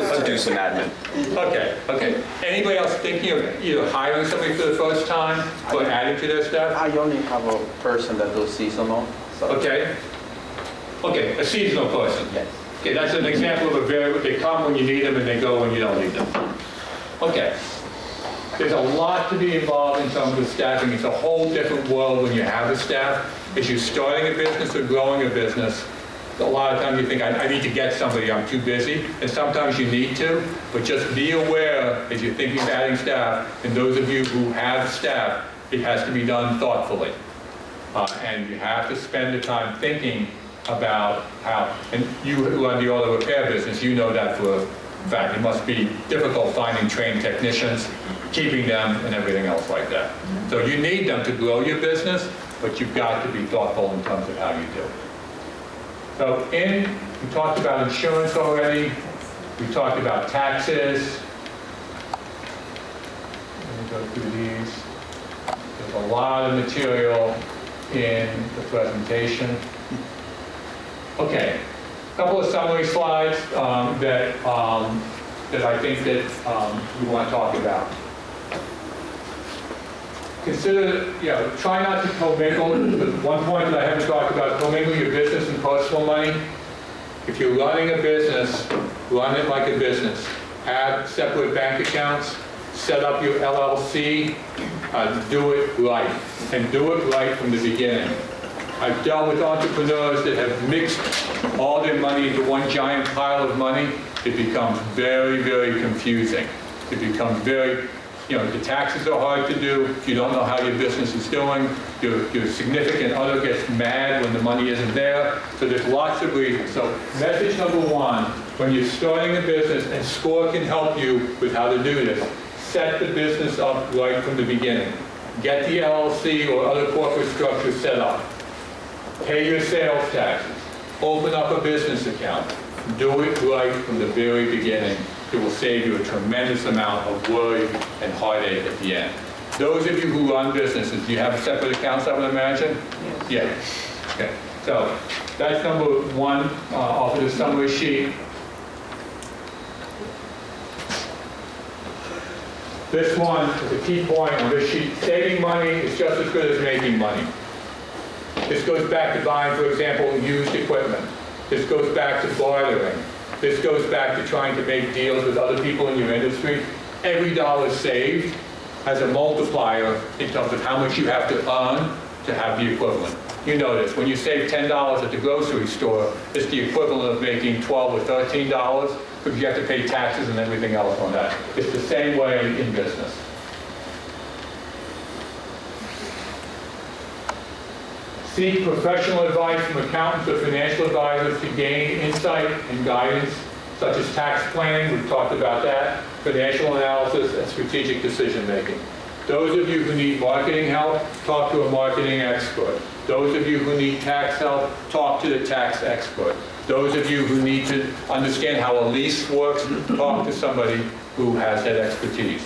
That's to do some admin. Okay. Anybody else thinking of either hiring somebody for the first time or adding to their staff? I only have a person that does seasonal. So. Okay, a seasonal person. Yes. Okay, that's an example of a variable. They come when you need them and they go when you don't need them. Okay. There's a lot to be involved in terms of staffing. It's a whole different world when you have a staff. As you're starting a business or growing a business, a lot of times you think, I need to get somebody, I'm too busy. And sometimes you need to, but just be aware as you're thinking of adding staff, and those of you who have staff, it has to be done thoughtfully. And you have to spend the time thinking about how, and you who run the auto repair business, you know that for a fact. It must be difficult finding trained technicians, keeping them, and everything else like that. So you need them to grow your business, but you've got to be thoughtful in terms of how you do it. So we talked about insurance already. We talked about taxes. Let me go through these. There's a lot of material in the presentation. Okay, a couple of summary slides that I think that we want to talk about. Consider, try not to commingle. One point that I haven't talked about, commingle your business and personal money. If you're running a business, run it like a business. Have separate bank accounts, set up your LLC, do it right, and do it right from the beginning. I've dealt with entrepreneurs that have mixed all their money into one giant pile of money. It becomes very, very confusing. It becomes very, the taxes are hard to do. You don't know how your business is doing. Your significant other gets mad when the money isn't there. So there's lots of reasons. So message number one, when you're starting a business, and SCORE can help you with how to do this, set the business up right from the beginning. Get the LLC or other corporate structure set up. Pay your sales taxes. Open up a business account. Do it right from the very beginning. It will save you a tremendous amount of worry and heartache at the end. Those of you who run businesses, do you have separate accounts, I would imagine? Yes. Yeah. Okay. So that's number one off of the summary sheet. This one is a key point on this sheet. Saving money is just as good as making money. This goes back to buying, for example, used equipment. This goes back to bartering. This goes back to trying to make deals with other people in your industry. Every dollar saved has a multiplier in terms of how much you have to earn to have the equivalent. You know this. When you save $10 at the grocery store, it's the equivalent of making $12 or $13 because you have to pay taxes and everything else on that. It's the same way in business. Seek professional advice from accountants or financial advisors to gain insight and guidance, such as tax planning, we've talked about that, financial analysis, and strategic decision-making. Those of you who need marketing help, talk to a marketing expert. Those of you who need tax help, talk to the tax expert. Those of you who need to understand how a lease works, talk to somebody who has that expertise.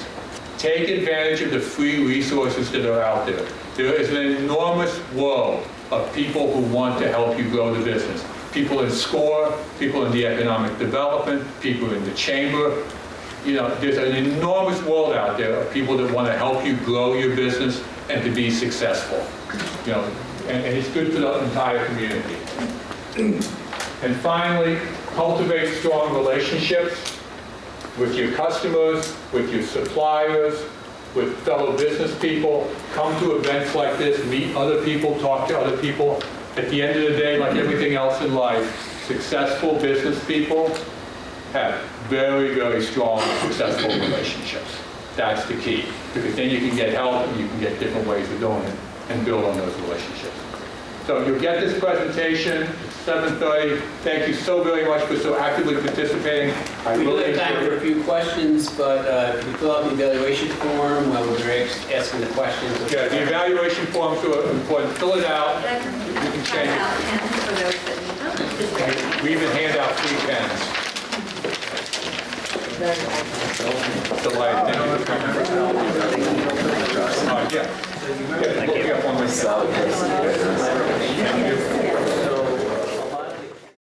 Take advantage of the free resources that are out there. There is an enormous world of people who want to help you grow the business. People in SCORE, people in the economic development, people in the chamber. You know, there's an enormous world out there of people that want to help you grow your business and to be successful. You know, and it's good for the entire community. And finally, cultivate strong relationships with your customers, with your suppliers, with fellow business people. Come to events like this, meet other people, talk to other people. At the end of the day, like everything else in life, successful business people have very, very strong, successful relationships. That's the key, because then you can get help and you can get different ways of doing it and build on those relationships. So you'll get this presentation, it's 7:30. Thank you so very much for so actively participating. I We do really have time enjoyed for it. a few questions, but if you fill out the evaluation form, we'll be asking the questions. Yeah, the evaluation forms are important. Fill it out. You can change it. For those that need them. We even hand out free pens. Delighted. Thank you. Yeah. Yeah, look me up on my cell.